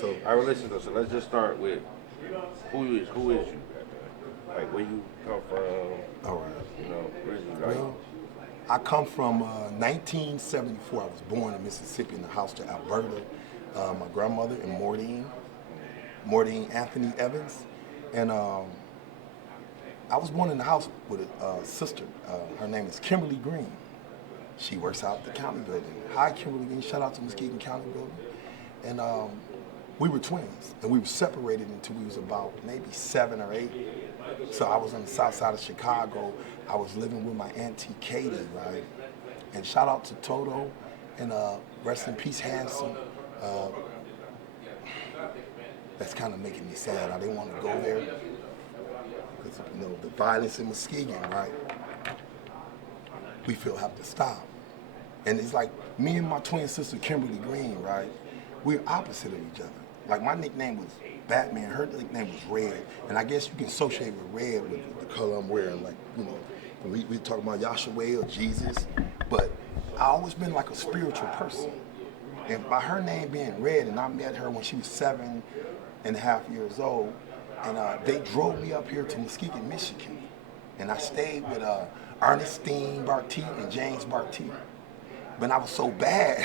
So I listen to. So let's just start with who is you? Like where you come from? all right. You know, where you like? Well, I come from 1974. I was born in Mississippi in the house to Alberta. My grandmother and Maureen Anthony Evans, and I was born in the house with a sister. Her name is Kimberly Green. She works out at the county building. Hi, Kimberly Green. Shout out to Muskegon County building. And we were twins, and we were separated until we was about maybe 7 or 8. So I was on the south side of Chicago. I was living with my auntie Katie, right? And shout out to Toto, and rest in peace, Handsome. Uh, that's kind of making me sad. I didn't want to go there because the violence in Muskegon, right? We feel have to stop. And it's like me and my twin sister Kimberly Green, right? We're opposite of each other. Like my nickname was Batman, her nickname was Red, and I guess you can associate with red with the color I'm wearing. Like we talk about Yahshua or Jesus, but I always been like a spiritual person. And by her name being Red, and I met her when she was 7.5 years old, and they drove me up here to Muskegon, Michigan, and I stayed with Ernestine Barty and James Barty. But I was so bad,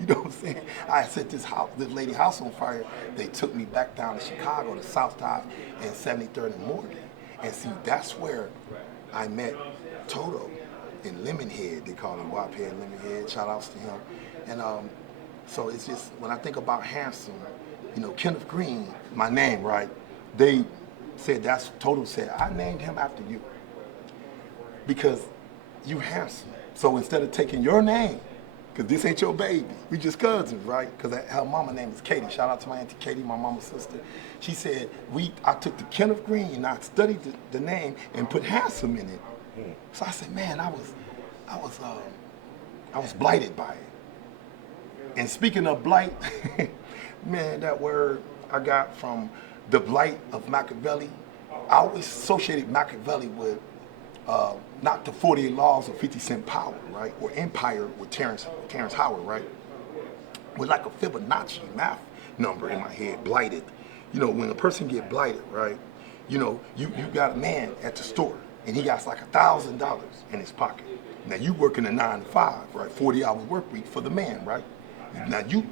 you know what I'm saying? I set this lady house on fire. They took me back down to Chicago, to South Side, and 73rd and Morgan. And see, that's where I met Toto in Lemonhead. They call him Waphead Lemonhead. Shout outs to him. And so it's just, when I think about Handsome, Kenneth Green, my name, right? They said, Toto said, I named him after you because you handsome. So instead of taking your name, because this ain't your baby, we just cousins, right? Because her mama name is Katie. Shout out to my auntie Katie, my mama's sister. She said, I took the Kenneth Green and I studied the name and put handsome in it. So I said, man, I was blighted by it. And speaking of blight, man, that word I got from the blight of Machiavelli. I always associated Machiavelli with not the 48 Laws of 50 Cent Power, right? Or Empire with Terrence Howard, right? With like a Fibonacci math number in my head, blighted. When a person get blighted, right? You got a man at the store and he got like $1,000 in his pocket. Now you working a 9 to 5, right? 40-hour work week for the man, right? Now you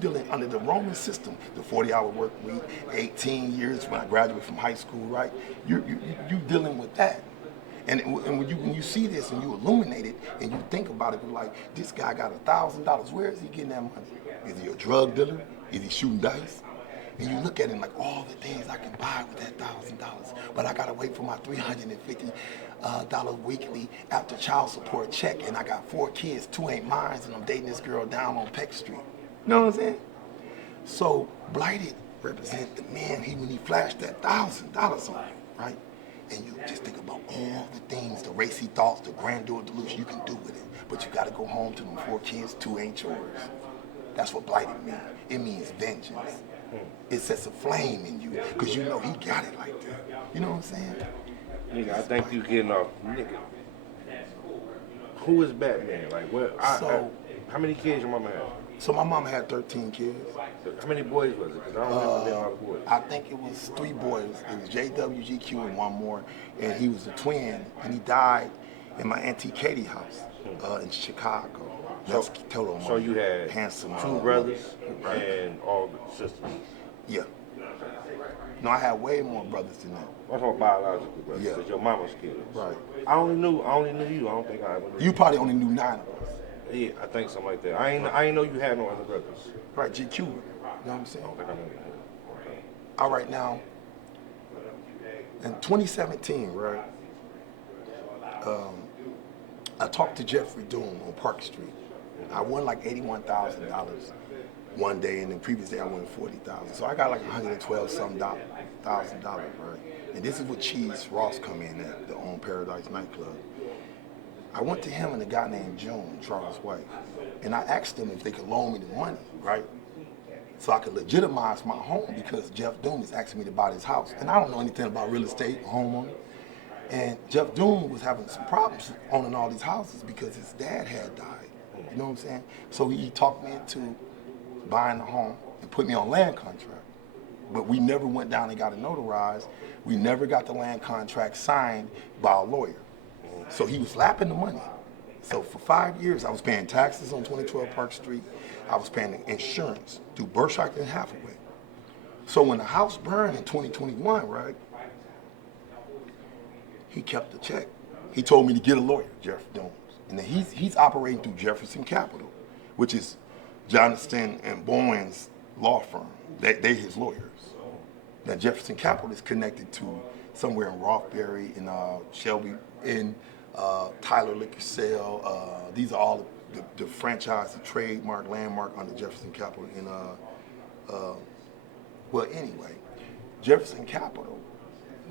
dealing under the Roman system, the 40-hour work week, 18 years when I graduated from high school, right? You dealing with that. And when you see this and you illuminate it and you think about it, like, this guy got $1,000. Where is he getting that money? Is he a drug dealer? Is he shooting dice? And you look at him like, all the things I can buy with that $1,000, but I gotta wait for my $350 weekly after child support check, and I got 4 kids, 2 ain't mine, and I'm dating this girl down on Peck Street. You know what I'm saying? So blighted represent the man when he flashed that $1,000 on you, right? And you just think about all the things, the racy thoughts, the grandeur delusion you can do with it. But you gotta go home to them 4 kids, 2 ain't yours. That's what blighted means. It means vengeance. It sets a flame in you, because he got it like that. You know what I'm saying? Nigga, I think you getting off. Nigga, who is Batman? Like, how many kids your mama had? So my mama had 13 kids. How many boys was it? Because I don't remember being a lot of boys. I think it was 3 boys. It was JWGQ and 1 more, and he was a twin, and he died in my auntie Katie's house in Chicago. That's total. So you had Handsome 2 brothers right? And all the sisters. Yeah. No, I had way more brothers than that. That's all biological brothers. Yeah. Because your mama's kids. Right. I only knew you. I don't think I ever knew you. Probably only knew 9 of us. Yeah, I think something like that. I ain't know you had no other brothers. Right, GQ. You know what I'm saying? I don't think I know you. Okay. All right, now, in 2017, right, I talked to Jeffrey Doom on Park Street. I won like $81,000 one day, and the previous day I won $40,000. So I got like 112 something thousand dollars, right? And this is where Cheese Ross come in at, the own Paradise nightclub. I went to him and a guy named June, Charles White, and I asked them if they could loan me the money, right? So I could legitimize my home, because Jeff Doom is asking me to buy this house. And I don't know anything about real estate, homeowner. And Jeff Doom was having some problems owning all these houses because his dad had died. You know what I'm saying? So he talked me into buying a home and put me on land contract. But we never went down and got it notarized. We never got the land contract signed by a lawyer. So he was lapping the money. So for 5 years, I was paying taxes on 2012 Park Street. I was paying insurance through Berkshire and Hathaway. So when the house burned in 2021, right, he kept the check. He told me to get a lawyer, Jeff Dooms. And then he's operating through Jefferson Capital, which is Jonathan and Bowen's law firm. They his lawyers. Now Jefferson Capital is connected to somewhere in Rothbury, in Shelby, in Tyler Liquor Sale. These are all the franchise, the trademark, landmark under Jefferson Capital. Well, anyway, Jefferson Capital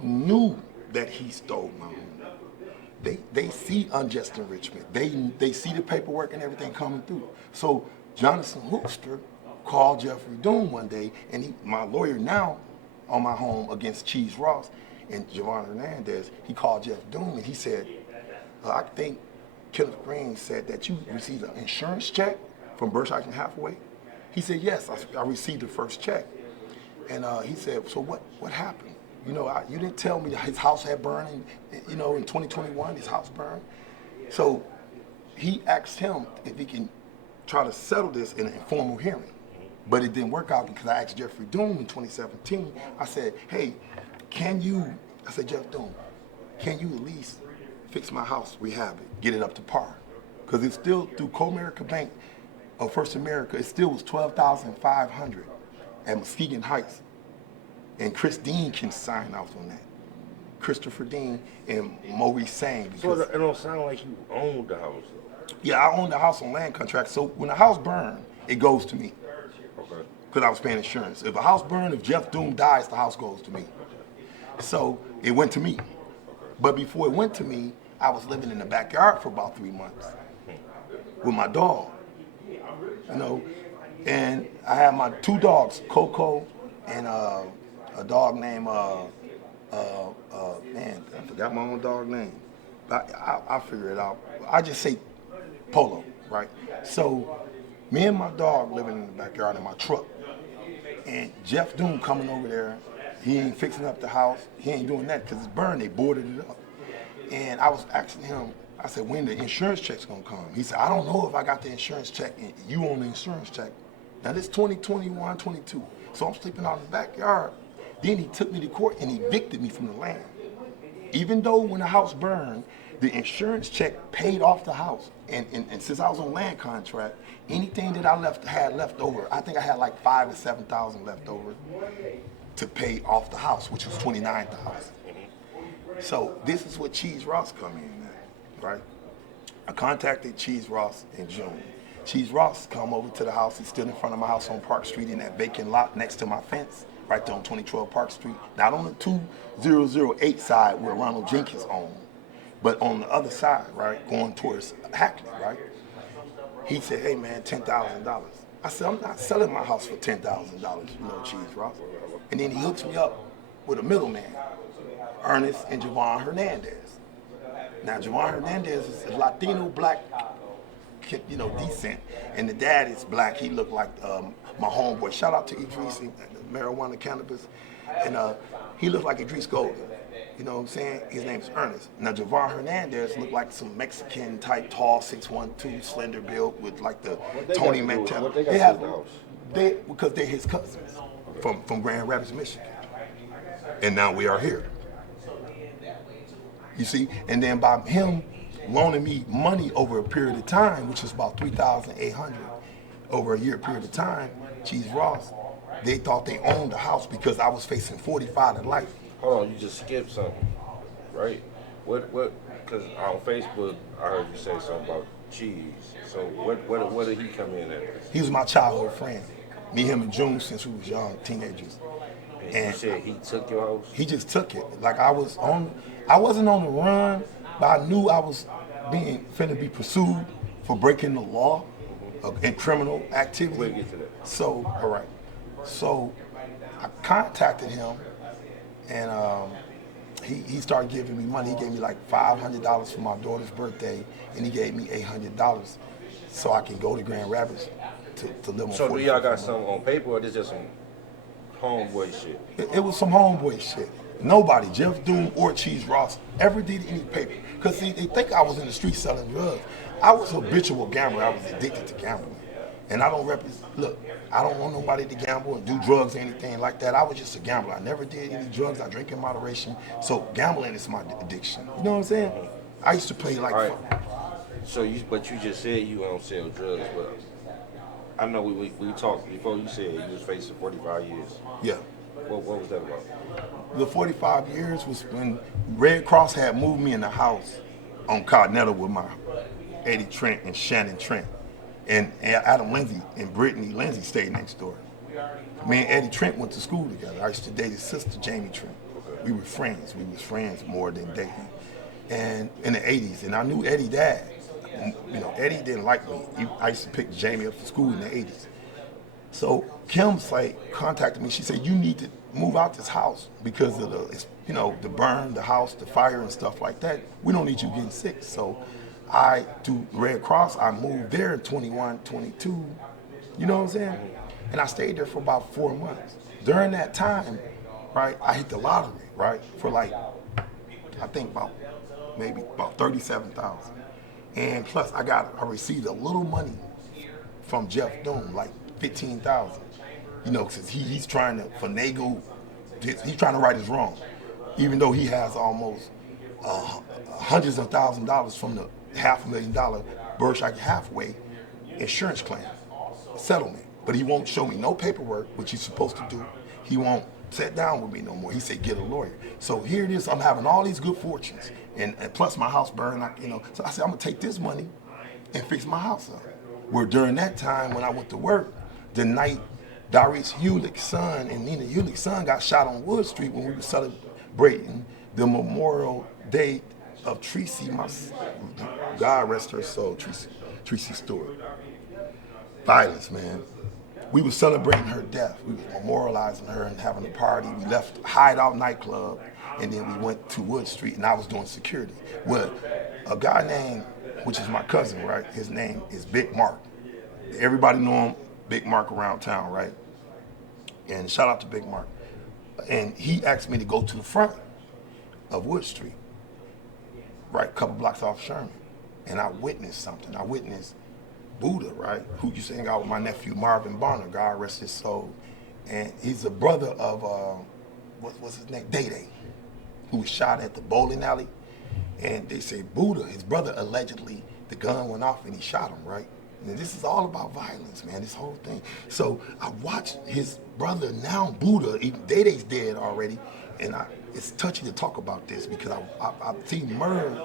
knew that he stole my home. They see unjust enrichment. They see the paperwork and everything coming through. So Jonathan Hookster called Jeffrey Doom one day, and my lawyer now on my home against Cheese Ross and Javon Hernandez, he called Jeff Doom and he said, I think Kenneth Green said that you received an insurance check from Berkshire and Hathaway. He said, yes, I received the first check. And he said, so what happened? You know, you didn't tell me that his house had burned, in 2021, his house burned. So he asked him if he can try to settle this in an informal hearing. But it didn't work out because I asked Jeffrey Doom in 2017, I said, hey, I said, Jeff Doom, can you at least fix my house, rehab it, get it up to par? Because it's still through Comerica Bank of First America, it still was $12,500 at Muskegon Heights. And Chris Dean can sign off on that. Christopher Dean and Maurice Sang. So it don't sound like you owned the house, though. Yeah, I own the house on land contract. So when the house burned, it goes to me. Okay. Because I was paying insurance. If a house burned, if Jeff Doom dies, the house goes to me. So it went to me. But before it went to me, I was living in the backyard for about 3 months with my dog. And I had my 2 dogs, Coco and a dog named, man, I forgot my own dog name. I'll figure it out. I just say Polo, right? So me and my dog living in the backyard in my truck. And Jeff Doom coming over there, he ain't fixing up the house. He ain't doing that because it's burned. They boarded it up. And I was asking him, I said, when the insurance check's gonna come? He said, I don't know if I got the insurance check and you own the insurance check. Now this 2021, 22. So I'm sleeping out in the backyard. Then he took me to court and evicted me from the land. Even though when the house burned, the insurance check paid off the house. And since I was on land contract, anything that I had left over, I think I had like $5,000 or $7,000 left over to pay off the house, which was $29,000. So this is what Cheese Ross come in at, right? I contacted Cheese Ross in June. Cheese Ross come over to the house. He's still in front of my house on Park Street in that vacant lot next to my fence, right there on 2012 Park Street. Not on the 2008 side where Ronald Jenkins owned, but on the other side, right, going towards Hackney, right? He said, hey man, $10,000. I said, I'm not selling my house for $10,000, Cheese Ross. And then he hooks me up with a middleman, Ernest and Javon Hernandez. Now, Javon Hernandez is a Latino black, descent, and the dad is black. He looked like my homeboy. Shout out to Idris, marijuana cannabis, and he looked like Idris Golden. You know what I'm saying? His name is Ernest. Now, Javon Hernandez looked like some Mexican type, tall, 6'1", slender build with like the Tony Montana. Because they're his cousins from Grand Rapids, Michigan, and now we are here. You see, and then by him loaning me money over a period of time, which was about $3,800 over a year period of time, Cheese Ross, they thought they owned the house because I was facing 45 to life. Hold on, you just skipped something, right? What? Because on Facebook, I heard you say something about Cheese. So what did he come in at? He was my childhood friend. Me, him, and June since we was young teenagers. And you said he took your house? He just took it. Like I wasn't on the run, but I knew I was finna be pursued for breaking the law and criminal activity. We'll get to that. So, all right. So I contacted him, and he started giving me money. He gave me like $500 for my daughter's birthday, and he gave me $800 so I can go to Grand Rapids to live on. So do y'all got something on paper, or this just some homeboy shit? It was some homeboy shit. Nobody, Jeff Doom or Cheese Ross, ever did any paper. Because see, they think I was in the street selling drugs. I was a habitual gambler. I was addicted to gambling. And I don't look, I don't want nobody to gamble and do drugs or anything like that. I was just a gambler. I never did any drugs. I drink in moderation. So gambling is my addiction. You know what I'm saying? I used to play like... All right. So but you just said you don't sell drugs, but I know we talked before. You said you was facing 45 years. Yeah. What was that about? The 45 years was when Red Cross had moved me in the house on Continental with my Eddie Trent and Shannon Trent. And Adam Lindsay and Brittany Lindsay stayed next door. Me and Eddie Trent went to school together. I used to date his sister, Jamie Trent. We were friends. We was friends more than dating. And in the 80s, and I knew Eddie dad. You know, Eddie didn't like me. I used to pick Jamie up for school in the 80s. So Kim's like contacted me. She said, you need to move out this house because of the burn, the house, the fire and stuff like that. We don't need you getting sick. So I do Red Cross. I moved there in 21, 22. You know what I'm saying? And I stayed there for about 4 months. During that time, right, I hit the lottery, right, for like, I think maybe about 37,000. And plus I received a little money from Jeff Doom, like 15,000. You know, since he's trying to finagle, he's trying to right his wrong. Even though he has almost hundreds of $1,000s from the $500,000 Berkshire Hathaway insurance claim settlement. But he won't show me no paperwork, which he's supposed to do. He won't sit down with me no more. He said, get a lawyer. So here it is, I'm having all these good fortunes. And plus my house burned, So I said, I'm gonna take this money and fix my house up. Where during that time when I went to work, the night Doris Hewlett's son and Nina Hewlett's son got shot on Wood Street when we were celebrating the Memorial Day of Tracy, God rest her soul, Tracy Stewart. Violence, man. We were celebrating her death. We were memorializing her and having a party. We left Hideout nightclub, and then we went to Wood Street, and I was doing security with a guy named, which is my cousin, right? His name is Big Mark. Everybody know him, Big Mark around town, right? And shout out to Big Mark. And he asked me to go to the front of Wood Street, right, a couple blocks off Sherman. And I witnessed something. I witnessed Buddha, right, who used to hang out with my nephew Marvin Bonner, God rest his soul. And he's a brother of, what's his name, Day Day, who was shot at the bowling alley. And they say Buddha, his brother, allegedly, the gun went off and he shot him, right? And this is all about violence, man, this whole thing. So I watched his brother, now Buddha, even Day Day's dead already, and it's touchy to talk about this because I've seen Merv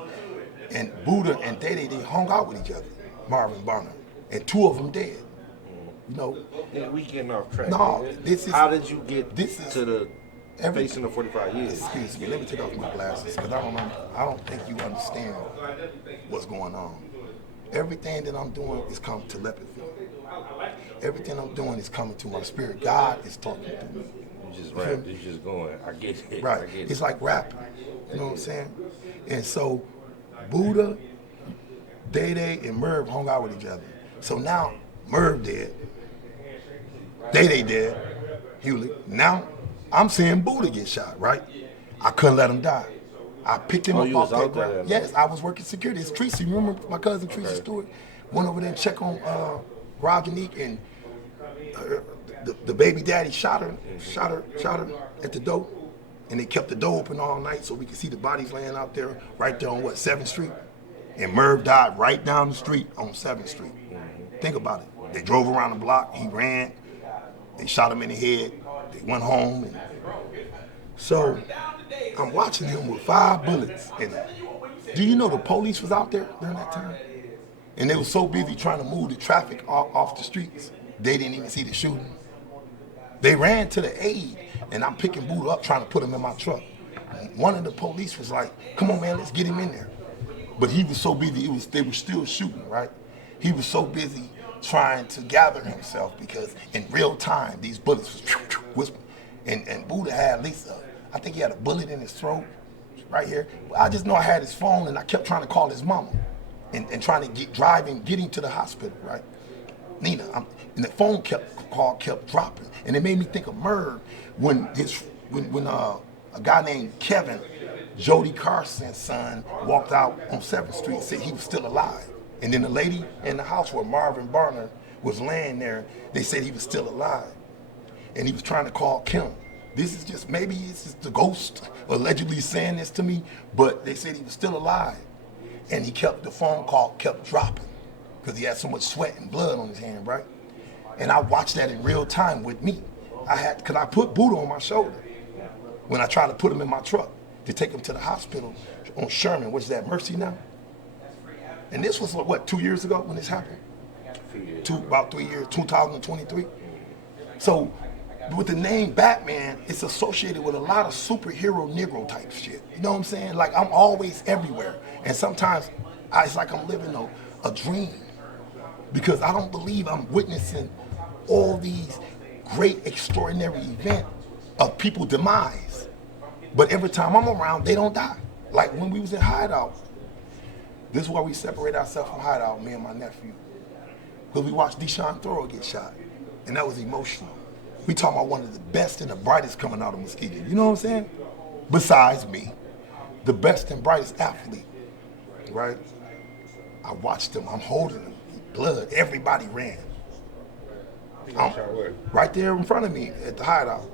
and Buddha and Day Day, they hung out with each other, Marvin Bonner, and two of them dead. You know? Yeah, we getting off track. No, man. this is... How did you get to the facing the 45 years? Excuse me, let me take off my glasses because I don't think you understand what's going on. Everything that I'm doing is coming to telepathy. Everything I'm doing is coming to my spirit. God is talking to me. You just rap, you just going. I get it. Right. I get it. It's like rapping. You know what I'm saying? And so Buddha, Day Day, and Merv hung out with each other. So now Merv dead. Day Day dead. Hewlett. Now I'm seeing Buddha get shot, right? I couldn't let him die. I picked him up off that ground. Yes, I was working security. It's Tracy. Remember my cousin Tracy Stewart? Went over there and checked on Rajanique, and the baby daddy shot her at the door. And they kept the door open all night so we could see the bodies laying out there, right there on 7th Street? And Merv died right down the street on 7th Street. Think about it. They drove around the block, he ran, they shot him in the head, they went home. And so I'm watching him with 5 bullets in him. Do you know the police was out there during that time? And they were so busy trying to move the traffic off the streets, they didn't even see the shooting. They ran to the aid, and I'm picking Buddha up, trying to put him in my truck. One of the police was like, come on, man, let's get him in there. But he was so busy, they were still shooting, right? He was so busy trying to gather himself because in real time, these bullets was and Buddha had at least, I think he had a bullet in his throat right here. I just know I had his phone, and I kept trying to call his mama and trying to get him to the hospital, right? Nina. And the phone call kept dropping. And it made me think of Merv when a guy named Kevin, Jody Carson's son, walked out on 7th Street and said he was still alive. And then the lady in the house where Marvin Barner was laying there, they said he was still alive. And he was trying to call Kim. This is just, maybe it's just the ghost allegedly saying this to me, but they said he was still alive. And the phone call kept dropping because he had so much sweat and blood on his hand, right? And I watched that in real time with me. Because I put Buddha on my shoulder when I tried to put him in my truck to take him to the hospital on Sherman, which is at Mercy now. And this was, what, 2 years ago when this happened? About 3 years, 2023. So with the name Batman, it's associated with a lot of superhero Negro type shit. You know what I'm saying? Like, I'm always everywhere. And sometimes it's like I'm living a dream because I don't believe I'm witnessing all these great, extraordinary events of people's demise. But every time I'm around, they don't die. Like when we was in Hideout, this is why we separate ourselves from Hideout, me and my nephew. Because we watched Deshaun Thoreau get shot. And that was emotional. We talking about one of the best and the brightest coming out of Muskegon. You know what I'm saying? Besides me, the best and brightest athlete, right? I watched him, I'm holding him, blood, everybody ran. Right there in front of me at the Hideout.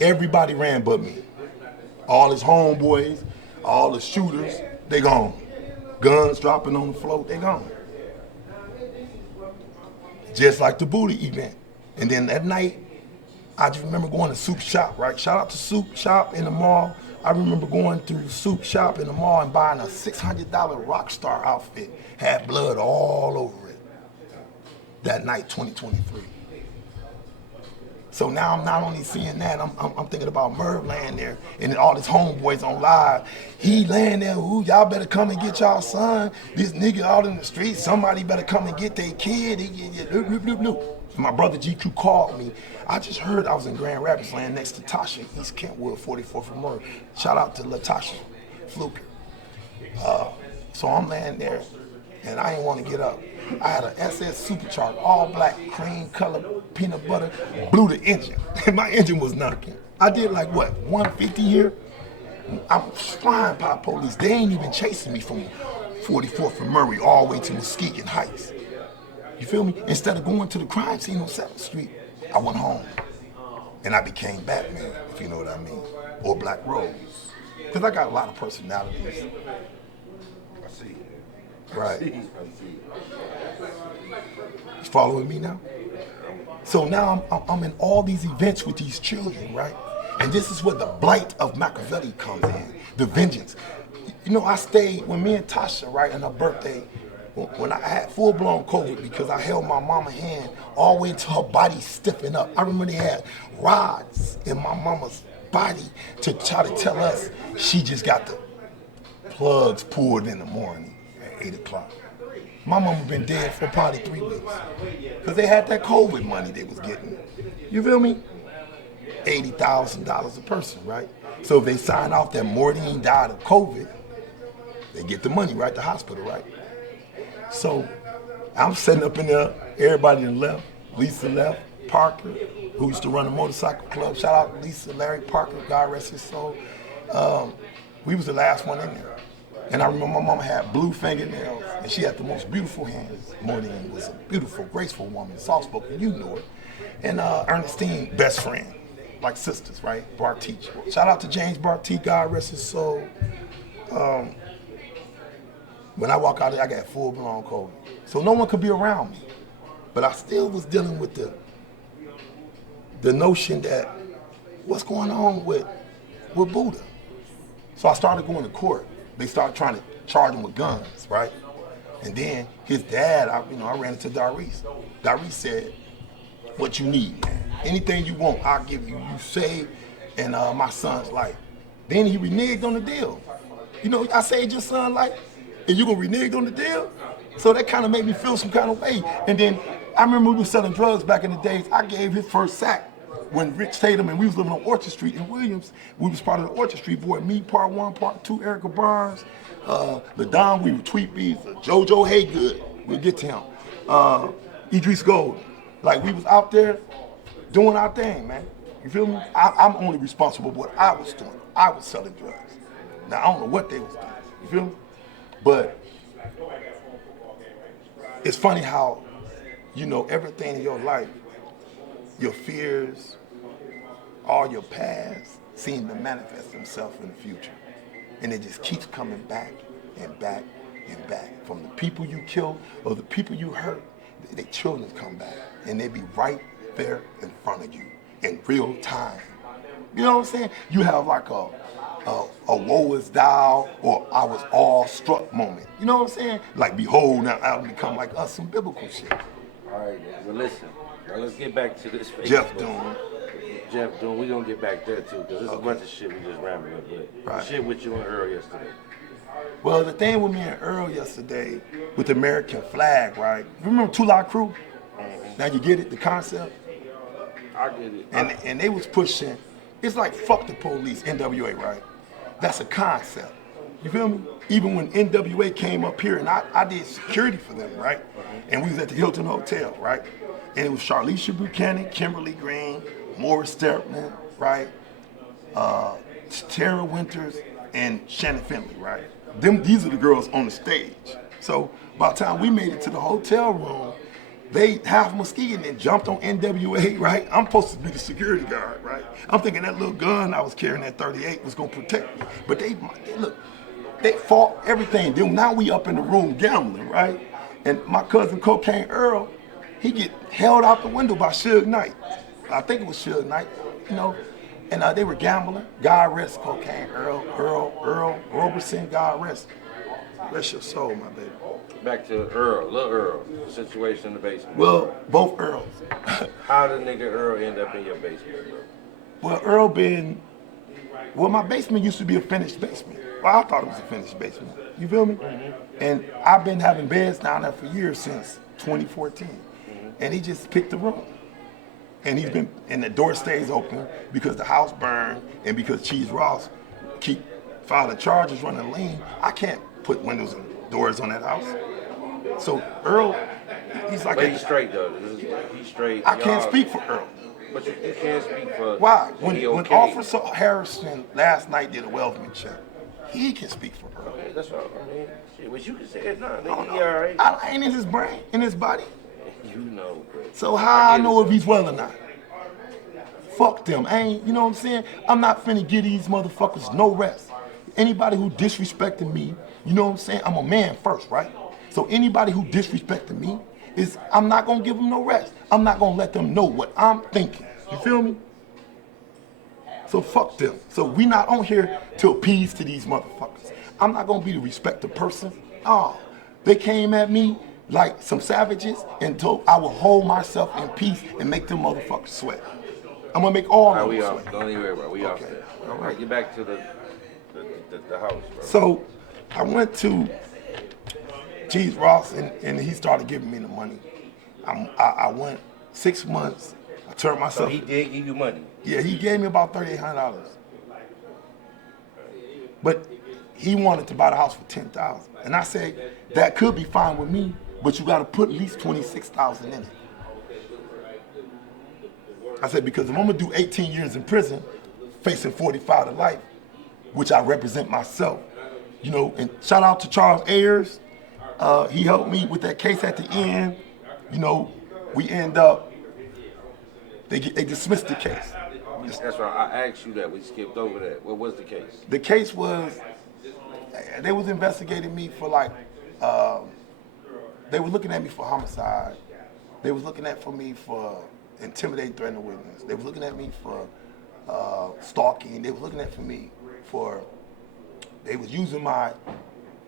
Everybody ran but me. All his homeboys, all the shooters, they gone. Guns dropping on the floor, they gone. Just like the booty event. And then that night, I just remember going to Soup Shop, right? Shout out to Soup Shop in the mall. I remember going to Soup Shop in the mall and buying a $600 Rockstar outfit. Had blood all over it. That night, 2023. So now I'm not only seeing that, I'm thinking about Merv laying there and all his homeboys on live. He laying there, ooh, y'all better come and get y'all son. This nigga out in the street, somebody better come and get their kid. My brother GQ called me. I just heard I was in Grand Rapids laying next to Tasha, East Kentwood, 44th and Merv. Shout out to LaTasha Fluker. So I'm laying there and I didn't want to get up. I had an SS Supercharged, all black, cream color, peanut butter, blew the engine. My engine was knocking. I did like what, 150 here? I'm flying by police. They ain't even chasing me from 44th and Murray all the way to Muskegon Heights. You feel me? Instead of going to the crime scene on 7th Street, I went home. And I became Batman, if you know what I mean. Or Black Rose. Because I got a lot of personalities. I see. Right. I see. You following me now? So now I'm in all these events with these children, right? And this is where the blight of Machiavelli comes in, the vengeance. You know, I stayed, when me and Tasha, right, on her birthday, when I had full-blown COVID because I held my mama's hand all the way until her body stiffened up. I remember they had rods in my mama's body to try to tell us she just got the plugs pulled in the morning at 8 o'clock. My mama been dead for probably 3 weeks because they had that COVID money they was getting. You feel me? $80,000 a person, right? So if they sign off that Maureen died of COVID, they get the money, right? The hospital, right? So I'm sitting up in there, everybody left, Lisa left, Parker, who used to run the motorcycle club, shout out to Lisa, Larry Parker, God rest his soul. We was the last one in there. And I remember my mama had blue fingernails, and she had the most beautiful hands. Maureen was a beautiful, graceful woman, soft-spoken, you knew her. And Ernestine, best friend, like sisters, right? Barteach. Shout out to James Barteach, God rest his soul. When I walk out there, I got full-blown COVID. So no one could be around me. But I still was dealing with the notion that what's going on with Buddha? So I started going to court. They started trying to charge him with guns, right? And then his dad, I ran into Darius. Darius said, what you need, man. Anything you want, I'll give you. You save and my son's life. Then he reneged on the deal. You know, I saved your son's life, and you gonna renege on the deal? So that kind of made me feel some kind of way. And then I remember we were selling drugs back in the days. I gave his first sack when Rich Tatum and we was living on Orchard Street in Williams. We was part of the Orchard Street boy. Me, part 1, part 2, Erica Barnes, LaDon, we were Tweet Bees, JoJo Haygood. We'll get to him. Idris Gold. Like we was out there doing our thing, man. You feel me? I'm only responsible for what I was doing. I was selling drugs. Now I don't know what they was doing. You feel me? But it's funny how, you know, everything in your life, your fears, all your past seem to manifest themselves in the future. And it just keeps coming back and back and back. From the people you killed or the people you hurt, their children come back. And they be right there in front of you in real time. You know what I'm saying? You have like a woe is thou or I was all struck moment. You know what I'm saying? Like behold, now I'll become like us, some biblical shit. All right, well listen, now let's get back to this Facebook. Jeff Doon, we gonna get back there too, because there's a bunch of shit we just rambling, but the shit with you and Earl yesterday. Well, the thing with me and Earl yesterday with the American flag, right? Remember Two Lot Crew? Mm-hmm. Now you get it, the concept? I get it. And they was pushing, it's like fuck the police, NWA, right? That's a concept. You feel me? Even when NWA came up here and I did security for them, right? And we was at the Hilton Hotel, right? And it was Charlicia Buchanan, Kimberly Green, Morris Sterpman, right? Tara Winters, and Shannon Finley, right? These are the girls on the stage. So by the time we made it to the hotel room, they half Muskegon and jumped on NWA, right? I'm supposed to be the security guard, right? I'm thinking that little gun I was carrying at 38 was gonna protect me. But they look, they fought everything. Then now we up in the room gambling, right? And my cousin Cocaine Earl, he get held out the window by Suge Knight. I think it was Suge Knight, you know. And they were gambling. God rest Cocaine Earl Roberson, God rest. Rest your soul, my baby. Back to Earl, little Earl, situation in the basement. Well, both Earls. How did nigga Earl end up in your basement, bro? Well, my basement used to be a finished basement. Well, I thought it was a finished basement. You feel me? Mm-hmm. And I've been having beds down there for years, since 2014. Mm-hmm. And he just picked the room. And and the door stays open because the house burned and because Cheese Ross keep filing charges, running lean. I can't put windows and doors on that house. So Earl, he's like... But he's straight though. He's straight. I can't speak for Earl. But you can't speak for... Why? When Officer Harrison last night did a Wellsman check, he can speak for Earl. Okay, that's what I mean. Shit, what you can say it now. Nigga, he all right. I ain't in his brain, in his body. You know, bro. So how I know if he's well or not? Fuck them. You know what I'm saying? I'm not finna give these motherfuckers no rest. Anybody who disrespected me, you know what I'm saying? I'm a man first, right? So anybody who disrespected me, I'm not gonna give them no rest. I'm not gonna let them know what I'm thinking. You feel me? So fuck them. So we not on here to appease to these motherfuckers. I'm not gonna be the respected person. Oh, they came at me like some savages and told I will hold myself in peace and make them motherfuckers sweat. I'm gonna make all of them sweat. Don't even worry about it. We off there. All right, get back to the house, bro. So I went to Cheese Ross and he started giving me the money. I went 6 months. I turned myself. So he did give you money? Yeah, he gave me about $3,800. But he wanted to buy the house for $10,000. And I said, that could be fine with me, but you gotta put at least $26,000 in it. I said, because if I'm gonna do 18 years in prison, facing 45 to life, which I represent myself, you know, and shout out to Charles Ayers. He helped me with that case at the end. You know, we end up, they dismissed the case. That's right, I asked you that, we skipped over that. What was the case? The case was, they was investigating me for like, they were looking at me for homicide. They was looking at me for intimidating, threatening witness. They was looking at me for stalking. They was looking at me for, they was using my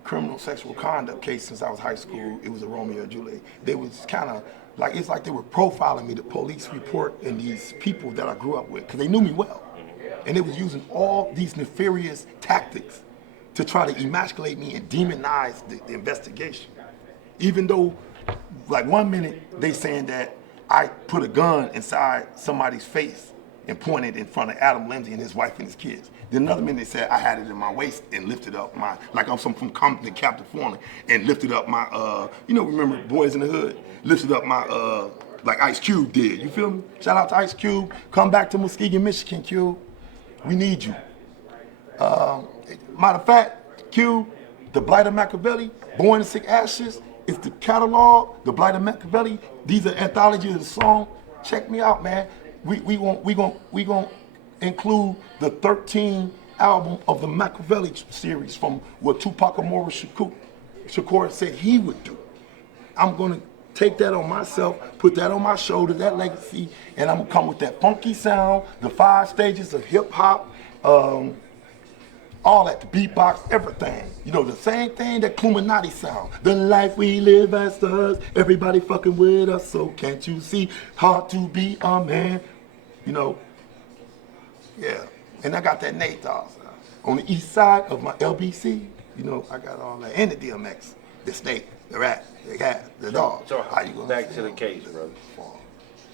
criminal sexual conduct case since I was high school. It was a Romeo and Juliet. They was kind of like, it's like they were profiling me, the police report and these people that I grew up with, because they knew me well. And they was using all these nefarious tactics to try to emasculate me and demonize the investigation. Even though, like 1 minute, they saying that I put a gun inside somebody's face and pointed in front of Adam Lindsay and his wife and his kids. Then another minute they said I had it in my waist and lifted up my, like I'm from Compton, California, and lifted up my, remember Boys in the Hood? Lifted up my, like Ice Cube did, you feel me? Shout out to Ice Cube. Come back to Muskegon, Michigan, Cube. We need you. Matter of fact, Cube, The Blight of Machiavelli, Born in Sick Ashes, it's the catalog, The Blight of Machiavelli. These are anthologies of the song. Check me out, man. We gon' include the 13 album of the Machiavelli series from what Tupac Amaru Shakur said he would do. I'm gonna take that on myself, put that on my shoulder, that legacy, and I'm gonna come with that funky sound, the 5 stages of hip hop, all that, the beatbox, everything. You know, the same thing that Illuminati sound. The life we live as us, everybody fucking with us, so can't you see, hard to be a man, you know. Yeah, and I got that Nate Dogg on the east side of my LBC, you know, I got all that, and the DMX, the snake, the rat, the cat, the dog. So how you gonna back to the case, brother.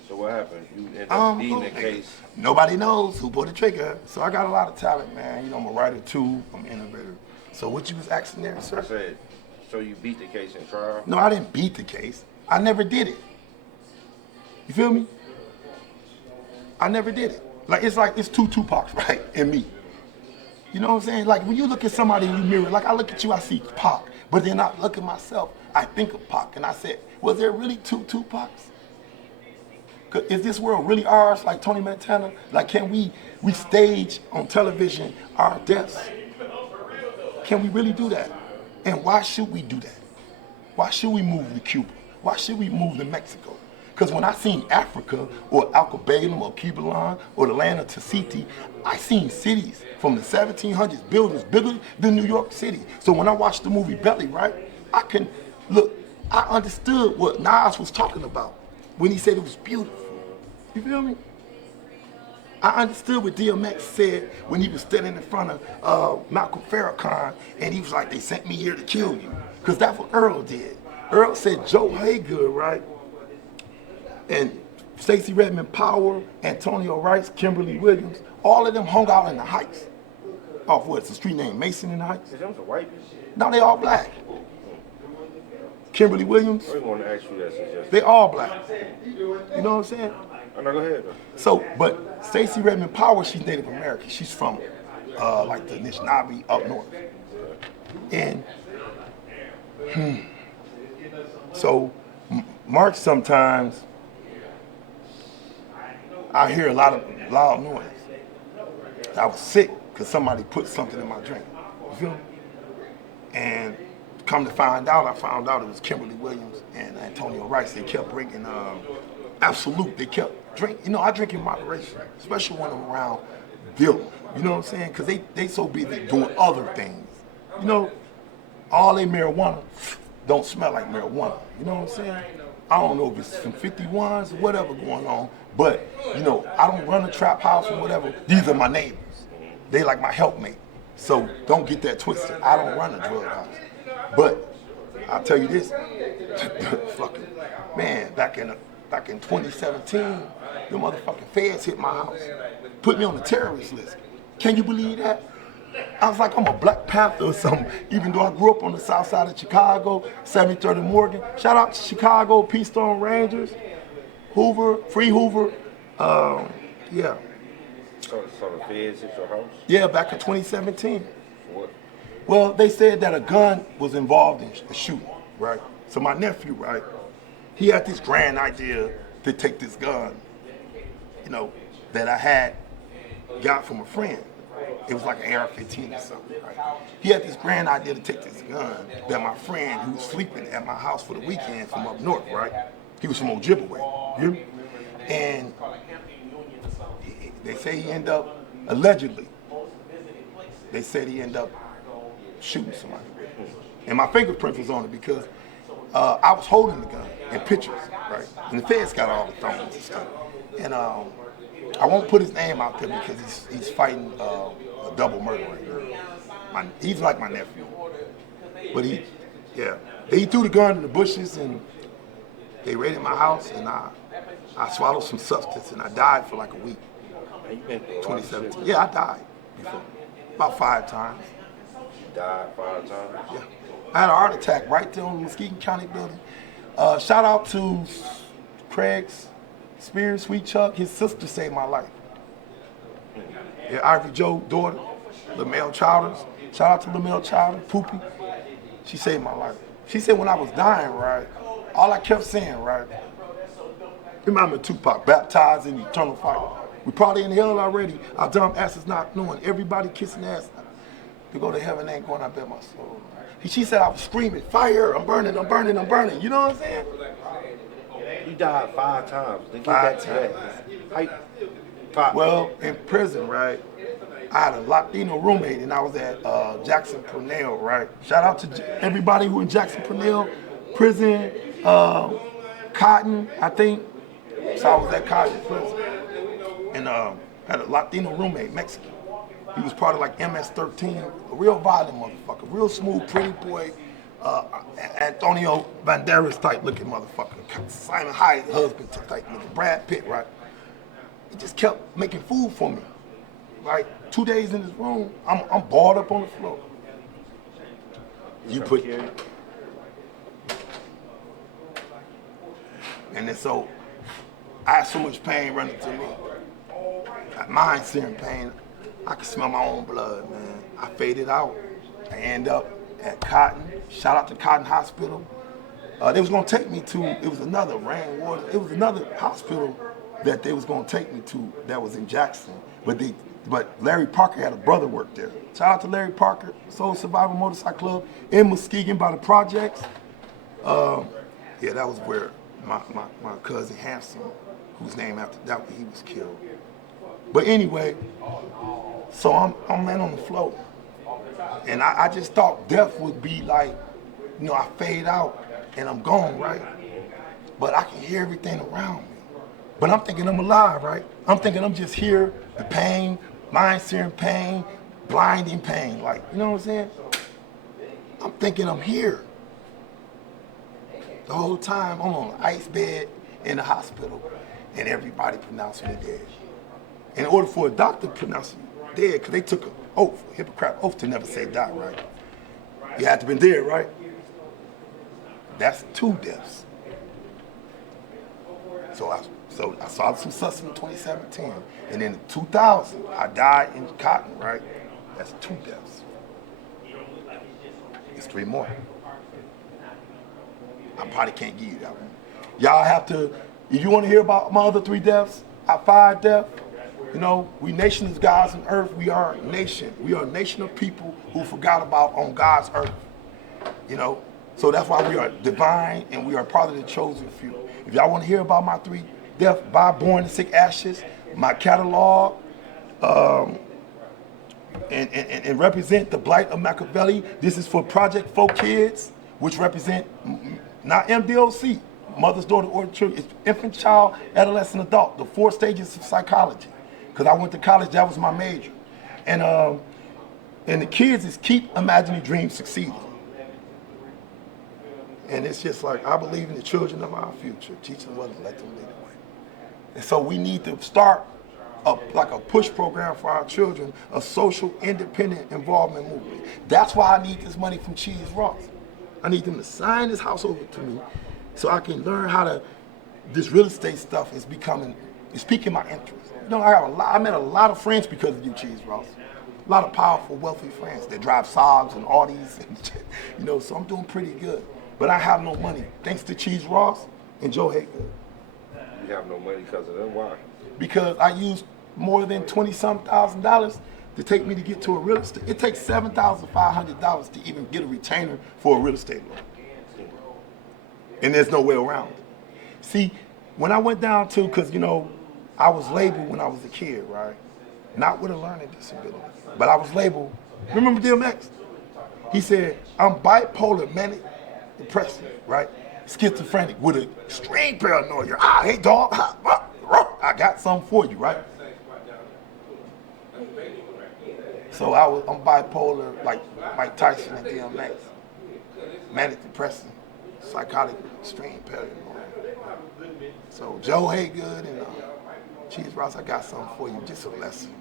So what happened? You ended up beating the case. Nobody knows who pulled the trigger. So I got a lot of talent, man. You know, I'm a writer too. I'm an innovator. So what you was asking there, sir? I said, so you beat the case in trial? No, I didn't beat the case. I never did it. You feel me? I never did it. It's two Tupacs, right? And me. You know what I'm saying? Like when you look at somebody in your mirror, like I look at you, I see Pac. But then I look at myself, I think of Pac. And I said, was there really 2 Tupacs? Is this world really ours, like Tony Montana? Like, can we stage on television our deaths? Can we really do that? And why should we do that? Why should we move to Cuba? Why should we move to Mexico? Because when I seen Africa, or Alkebalim, or Kibalan, or the land of Tasiti, I seen cities from the 1700s, buildings bigger than New York City. So when I watched the movie Belly, right, I understood what Nas was talking about when he said it was beautiful. You feel me? I understood what DMX said when he was standing in front of Malcolm Farrakhan, and he was like, they sent me here to kill you. Because that's what Earl did. Earl said Joe Haygood, right? And Stacey Redmond Power, Antonio Rice, Kimberly Williams, all of them hung out in the Heights. Off what's the street name? Mason in the Heights? Is them the white people? No, they all black. Kimberly Williams? I want to ask you that suggestion. They all black. You know what I'm saying? Oh, no, go ahead. So, but Stacey Redmond Power, she's Native American. She's from like the Anishinaabe up north. And so March sometimes I hear a lot of loud noise. I was sick because somebody put something in my drink. You feel me? And come to find out, I found out it was Kimberly Williams and Antonio Rice. They kept bringing Absolute. They kept drinking. You know, I drink in moderation, especially when I'm around Bill. You know what I'm saying? Because they so busy doing other things. You know, all they marijuana don't smell like marijuana. You know what I'm saying? I don't know if it's some 51s or whatever going on, but, you know, I don't run a trap house or whatever. These are my neighbors. They like my helpmate. So don't get that twisted. I don't run a drug house. But I'll tell you this, fucking, man, back in 2017, the motherfucking feds hit my house, put me on the terrorist list. Can you believe that? I was like, I'm a Black Panther or something, even though I grew up on the south side of Chicago, 73rd and Morgan. Shout out to Chicago, Peace Stone Rangers, Hoover, Free Hoover, yeah. So the feds hit your house? Yeah, back in 2017. What? Well, they said that a gun was involved in the shooting, right? So my nephew, right, he had this grand idea to take this gun, you know, that I got from a friend. It was like an AR-15 or something, right? He had this grand idea to take this gun that my friend, who was sleeping at my house for the weekend from up north, right? He was from Ojibwe, you hear me? And they say he ended up, allegedly, they said he ended up shooting somebody with it. And my fingerprint was on it because I was holding the gun in pictures, right? And the feds got all the phones and stuff. And I won't put his name out there because he's fighting a double murder right now. He's like my nephew. But he threw the gun in the bushes and they raided my house and I swallowed some substance and I died for like a week. Man, you been through a lot of shit. 2017. Yeah, I died before. About 5 times. You died 5 times? Yeah. I had a heart attack right there on the Muskegon County building. Shout out to Craig's Spears, Sweet Chuck. His sister saved my life. Yeah, Ivy Joe's daughter, Lamel Childers. Shout out to Lamel Childers, Poopy. She saved my life. She said when I was dying, right, all I kept saying, right, remember Tupac, baptized in eternal fire. We probably in hell already. Our dumb asses not knowing. Everybody kissing ass. To go to heaven ain't going, I bet my soul. She said I was screaming, fire, I'm burning, I'm burning, I'm burning. You know what I'm saying? You died 5 times. Then get 5 back to that. Well, in prison, right, I had a Latino roommate and I was at Jackson Purnell, right? Shout out to everybody who in Jackson Purnell, prison, Cotton, I think. So I was at Cotton prison. And had a Latino roommate, Mexican. He was part of like MS-13, a real violent motherfucker, real smooth, pretty boy, Antonio Banderas type looking motherfucker, Simon Hayek husband type looking, Brad Pitt, right? He just kept making food for me. Right? 2 days in his room, I'm balled up on the floor. You put, and then so I had so much pain running through me, mind searing pain. I could smell my own blood, man. I faded out. I end up at Cotton. Shout out to Cotton Hospital. They was gonna take me to, it was another Rainwater, it was another hospital that they was gonna take me to that was in Jackson. But Larry Parker had a brother work there. Shout out to Larry Parker, Soul Survival Motorcycle Club in Muskegon by the projects. Yeah, that was where my cousin Hanson, whose name after that he was killed. But anyway, so I'm laying on the floor. And I just thought death would be like, you know, I fade out and I'm gone, right? But I can hear everything around me. But I'm thinking I'm alive, right? I'm thinking I'm just here, the pain, mind-searing pain, blinding pain, like, you know what I'm saying? I'm thinking I'm here. The whole time I'm on an ice bed in the hospital and everybody pronounced me dead. In order for a doctor to pronounce you dead, because they took an oath, a Hippocratic oath to never say die, right? You had to been dead, right? That's 2 deaths. So I saw some success in 2017. And then in 2000, I died in Cotton, right? That's 2 deaths. It's 3 more. I probably can't give you that one. Y'all have to, if you want to hear about my other 3 deaths, 5 deaths, you know, we nation is God's on earth. We are a nation. We are a nation of people who forgot about on God's earth. You know, so that's why we are divine and we are part of the chosen few. If y'all want to hear about my 3 deaths, by Born in Sick Ashes, my catalog, and represent the blight of Machiavelli. This is for Project 4 Kids, which represent not MDOC, mother's daughter or children. It's infant, child, adolescent, adult, the 4 stages of psychology. Because I went to college, that was my major. And the kids is keep imagining dreams succeeding. And it's just like, I believe in the children of our future. Teach them well and let them lead the way. And so we need to start like a push program for our children, a social independent involvement movement. That's why I need this money from Cheese Ross. I need them to sign this house over to me so I can learn how to, this real estate stuff is piquing my interest. You know, I met a lot of friends because of you, Cheese Ross. A lot of powerful, wealthy friends that drive Saabs and Audis and shit. You know, so I'm doing pretty good. But I have no money, thanks to Cheese Ross and Joe Haygood. You have no money because of them? Why? Because I used more than $20-some thousand to take me to get to a real estate. It takes $7,500 to even get a retainer for a real estate loan. And there's no way around it. See, when I went down to, because, you know, I was labeled when I was a kid, right? Not with a learning disability, but I was labeled. Remember DMX? He said, I'm bipolar, manic, depressive, right? Schizophrenic with a extreme paranoia. Hey dog, I got something for you, right? So I'm bipolar, like Mike Tyson and DMX. Manic, depressive, psychotic, extreme paranoia. So Joe Haygood and Cheese Ross, I got something for you, just a lesson.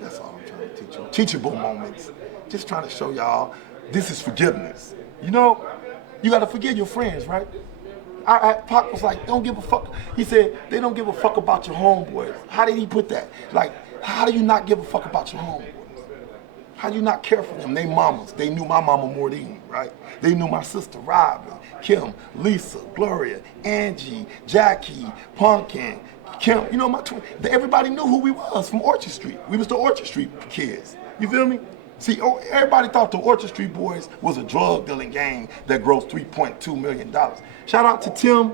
That's all I'm trying to teach you. Teachable moments. Just trying to show y'all this is forgiveness. You know, you got to forgive your friends, right? Pac was like, don't give a fuck. He said, they don't give a fuck about your homeboys. How did he put that? Like, how do you not give a fuck about your homeboys? How do you not care for them? They mamas. They knew my mama more than you, right? They knew my sister, Robin, Kim, Lisa, Gloria, Angie, Jackie, Pumpkin, Kim. You know, everybody knew who we was from Orchard Street. We was the Orchard Street kids. You feel me? See, everybody thought the Orchard Street Boys was a drug dealing gang that grossed $3.2 million. Shout out to Tim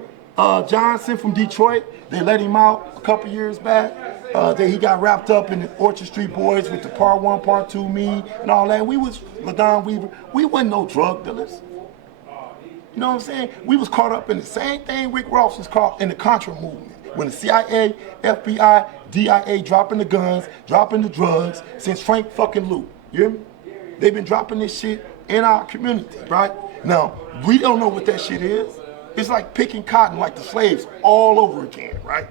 Johnson from Detroit. They let him out a couple years back. He got wrapped up in the Orchard Street Boys with the Part 1, Part 2, me, and all that. We was LaDon Weaver. We wasn't no drug dealers. You know what I'm saying? We was caught up in the same thing Rick Ross was caught in the Contra movement. When the CIA, FBI, DIA dropping the guns, dropping the drugs since Frank fucking Luke. You hear me? They've been dropping this shit in our community, right? Now, we don't know what that shit is. It's like picking cotton like the slaves all over again, right?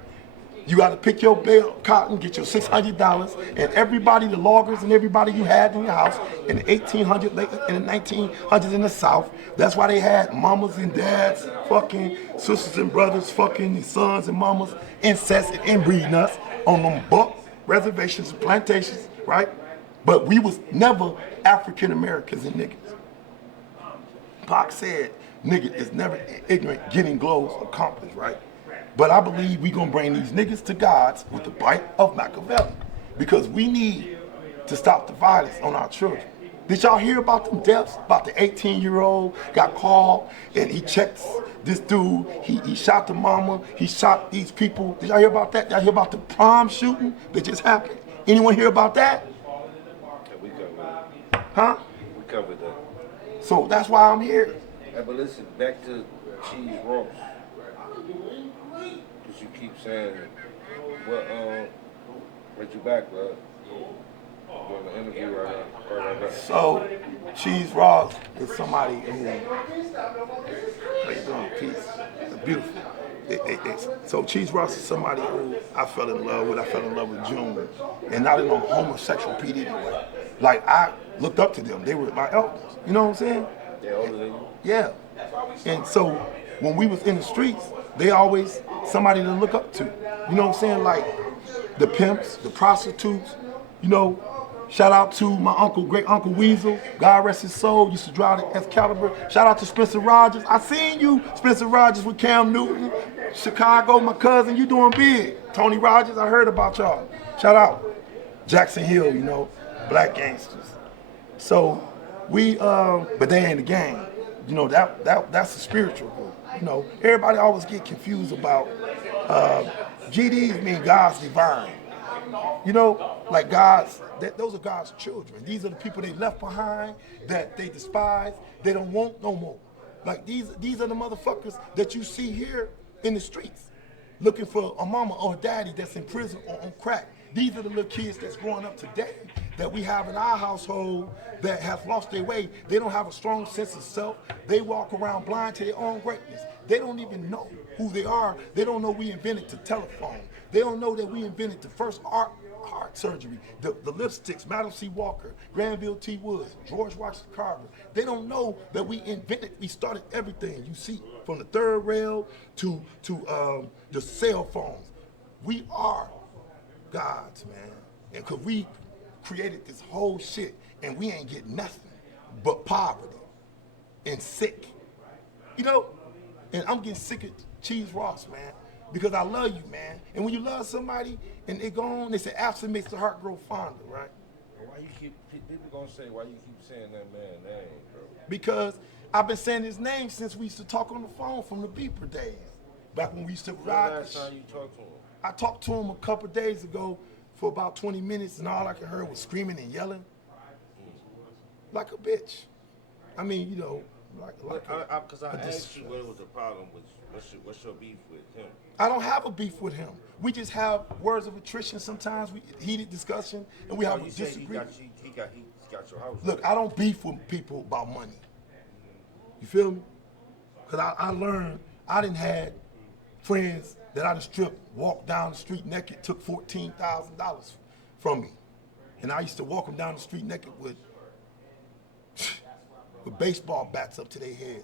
You got to pick your bale of cotton, get your $600, and everybody, the loggers and everybody you had in your house in the 1800s, in the 1900s in the South, that's why they had mamas and dads, fucking sisters and brothers, fucking sons and mamas, incest and inbreeding us on them buck reservations and plantations, right? But we was never African Americans and niggas. Pac said, nigga is never ignorant, getting goals accomplished, right? But I believe we gonna bring these niggas to God's with the bite of Machiavelli. Because we need to stop the violence on our children. Did y'all hear about them deaths? About the 18-year-old got called and he checked this dude, he shot the mama, he shot these people. Did y'all hear about that? Y'all hear about the prom shooting that just happened? Anyone hear about that? We covered that. Huh? We covered that. So that's why I'm here. Hey, but listen, back to Cheese Ross. Because you keep saying, what you back, bro? Doing the interview right now. So, Cheese Ross is somebody who, how you doing, peace? It's beautiful. So Cheese Ross is somebody who I fell in love with. I fell in love with June. And not in a homosexual PD way. Like, I looked up to them. They were my elders. You know what I'm saying? They're older than you? Yeah. And so, when we was in the streets, they always somebody to look up to. You know what I'm saying? Like, the pimps, the prostitutes, you know. Shout out to my uncle, great Uncle Weasel. God rest his soul. Used to drive the Excalibur. Shout out to Spencer Rogers. I seen you, Spencer Rogers, with Cam Newton. Chicago, my cousin, you doing big. Tony Rogers, I heard about y'all. Shout out. Jackson Hill, you know, black gangsters. So we, but they ain't the gang. You know, that's a spiritual group. You know, everybody always get confused about GDs mean God's divine. You know, like those are God's children. These are the people they left behind, that they despise, they don't want no more. Like these are the motherfuckers that you see here in the streets, looking for a mama or a daddy that's in prison or on crack. These are the little kids that's growing up today that we have in our household that have lost their way. They don't have a strong sense of self. They walk around blind to their own greatness. They don't even know who they are. They don't know we invented the telephone. They don't know that we invented the first heart surgery, the lipsticks, Madam C. Walker, Granville T. Woods, George Washington Carver. They don't know that we started everything you see, from the third rail to the cell phones. We are God's, man. And because we created this whole shit and we ain't getting nothing but poverty and sick. You know, and I'm getting sick of Cheese Ross, man. Because I love you, man. And when you love somebody and they gone, they say absence makes the heart grow fonder, right? Why you keep, people gonna say, why you keep saying that man's name, bro? Because I've been saying his name since we used to talk on the phone from the beeper days. Back when we used to ride. Last time you talked to him? I talked to him a couple days ago for about 20 minutes and all I could hear was screaming and yelling. Like a bitch. I mean, you know, because I asked you what was the problem with, what's your beef with him? I don't have a beef with him. We just have words of attrition sometimes, we heated discussion, and we have a disagreement. He got your house. Look, I don't beef with people about money. You feel me? Because I learned I didn't had friends that I done stripped walked down the street naked, took $14,000 from me. And I used to walk them down the street naked with baseball bats up to their head.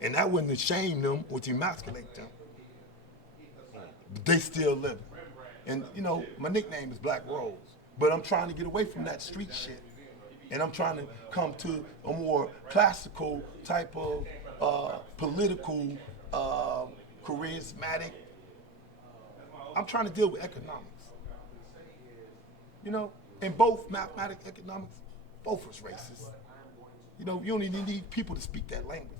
And that wouldn't shame them or emasculate them. But they still living. And you know, my nickname is Black Rose. But I'm trying to get away from that street shit. And I'm trying to come to a more classical type of political, charismatic. I'm trying to deal with economics. You know, and both mathematics, economics, both was racist. You know, you don't even need people to speak that language.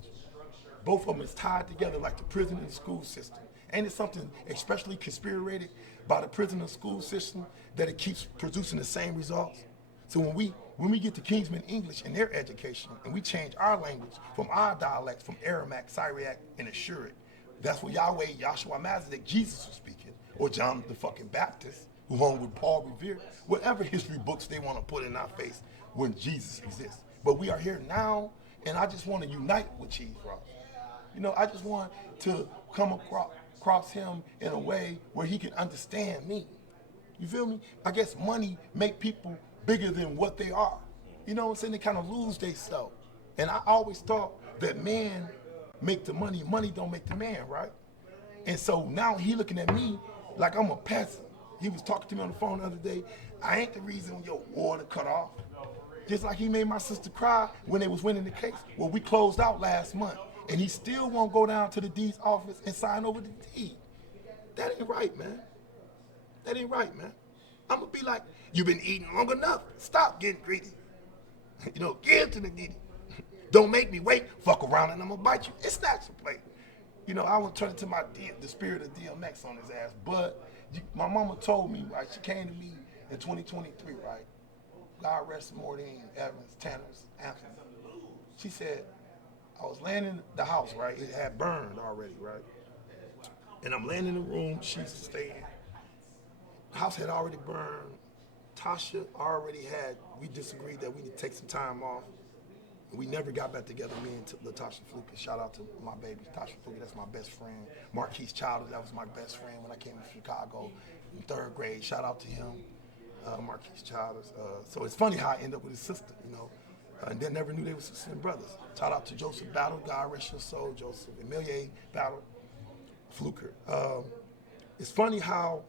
Both of them is tied together like the prison and the school system. And it's something especially conspirated by the prison and school system that it keeps producing the same results. So when we get to Kingsman English in their education and we change our language from our dialects, from Aramaic, Syriac, and Assyrian, that's what Yahweh, Yahshua Mazadek, Jesus was speaking, or John the fucking Baptist, who hung with Paul Revere, whatever history books they want to put in our face when Jesus exists. But we are here now, and I just want to unite with Cheese Ross. You know, I just want to come across him in a way where he can understand me. You feel me? I guess money make people bigger than what they are. You know what I'm saying? They kind of lose themselves. And I always thought that men make the money, money don't make the man, right? And so now he looking at me like I'm a peasant. He was talking to me on the phone the other day. I ain't the reason your water cut off. Just like he made my sister cry when they was winning the case. Well, we closed out last month, and he still won't go down to the deed's office and sign over the deed. That ain't right, man. That ain't right, man. I'm gonna be like, you've been eating long enough. Stop getting greedy. You know, give to the needy. Don't make me wait. Fuck around and I'm gonna bite you. It's snatch a plate. You know, I would turn into the spirit of DMX on his ass. But my mama told me, right? She came to me in 2023, right? God rest Maureen Evans, Tanner's Anthony. She said, I was laying in the house, right? It had burned already, right? And I'm laying in the room she used to stay in. The house had already burned. Tasha already had, we disagreed that we need to take some time off. We never got back together, me and Latasha Fluke. Shout out to my baby, Tasha Fluke, that's my best friend. Marquise Childers, that was my best friend when I came to Chicago in 3rd grade. Shout out to him, Marquise Childers. So it's funny how I ended up with his sister, you know. And they never knew they were sisters and brothers. Shout out to Joseph Battle, God rest your soul, Joseph, Emilie Battle, Fluker. It's funny how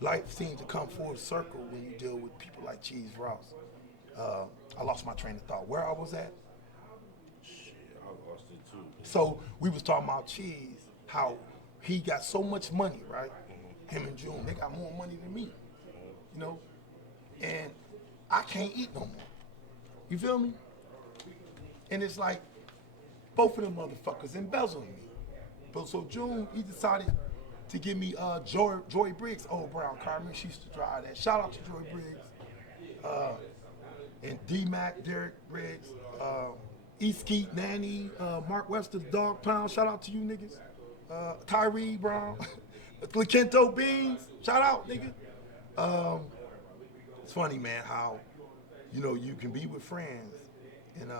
life seems to come full circle when you deal with people like Cheese Ross. I lost my train of thought. Where I was at? Shit, I lost it too. So we was talking about Cheese, how he got so much money, right? Him and June, they got more money than me, you know? And I can't eat no more. You feel me? And it's like, both of them motherfuckers embezzling me. But so June, he decided to give me Joy Briggs, old brown car. I remember she used to drive that. Shout out to Joy Briggs. And D-Mac, Derek Briggs, E-Skeet, Nanny, Mark Webster's Dog Pound. Shout out to you niggas. Tyree Brown, Lakento Beans. Shout out, nigga. It's funny, man, how, you know, you can be with friends and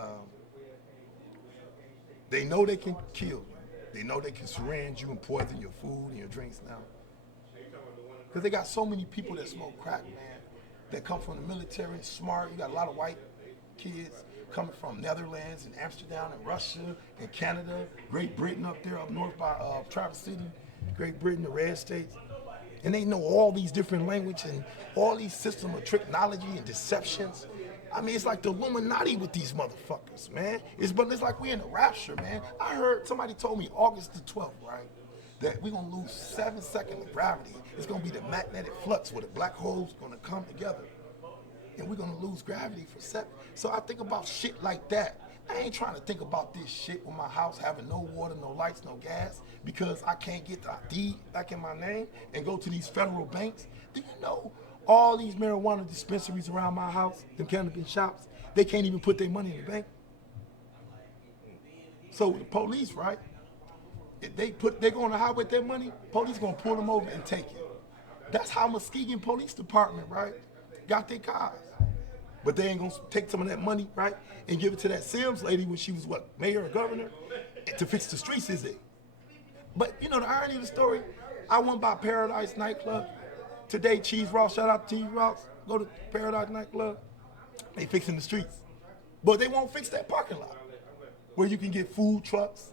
they know they can kill you. They know they can syringe you and poison your food and your drinks now. Because they got so many people that smoke crack, man, that come from the military, smart. You got a lot of white kids coming from Netherlands and Amsterdam and Russia and Canada, Great Britain up there, up north by Traverse City, Great Britain, the red states. And they know all these different languages and all these systems of technology and deceptions. I mean, it's like the Illuminati with these motherfuckers, man. It's like we in a rapture, man. I heard somebody told me August the 12th, right? That we're gonna lose 7 seconds of gravity. It's gonna be the magnetic flux where the black holes gonna come together. And we're gonna lose gravity for 7. So I think about shit like that. I ain't trying to think about this shit with my house having no water, no lights, no gas, because I can't get the ID back in my name and go to these federal banks. Do you know all these marijuana dispensaries around my house, them cannabis shops, they can't even put their money in the bank? So the police, right? If they go on the highway with their money, police gonna pull them over and take it. That's how Muskegon Police Department, right, got their cars. But they ain't gonna take some of that money, right, and give it to that Sims lady when she was what, mayor or governor, to fix the streets, is it? But you know the irony of the story, I went by Paradise nightclub today. Cheese Ross, shout out to Cheese Ross. Go to Paradise nightclub. They fixing the streets, but they won't fix that parking lot where you can get food trucks.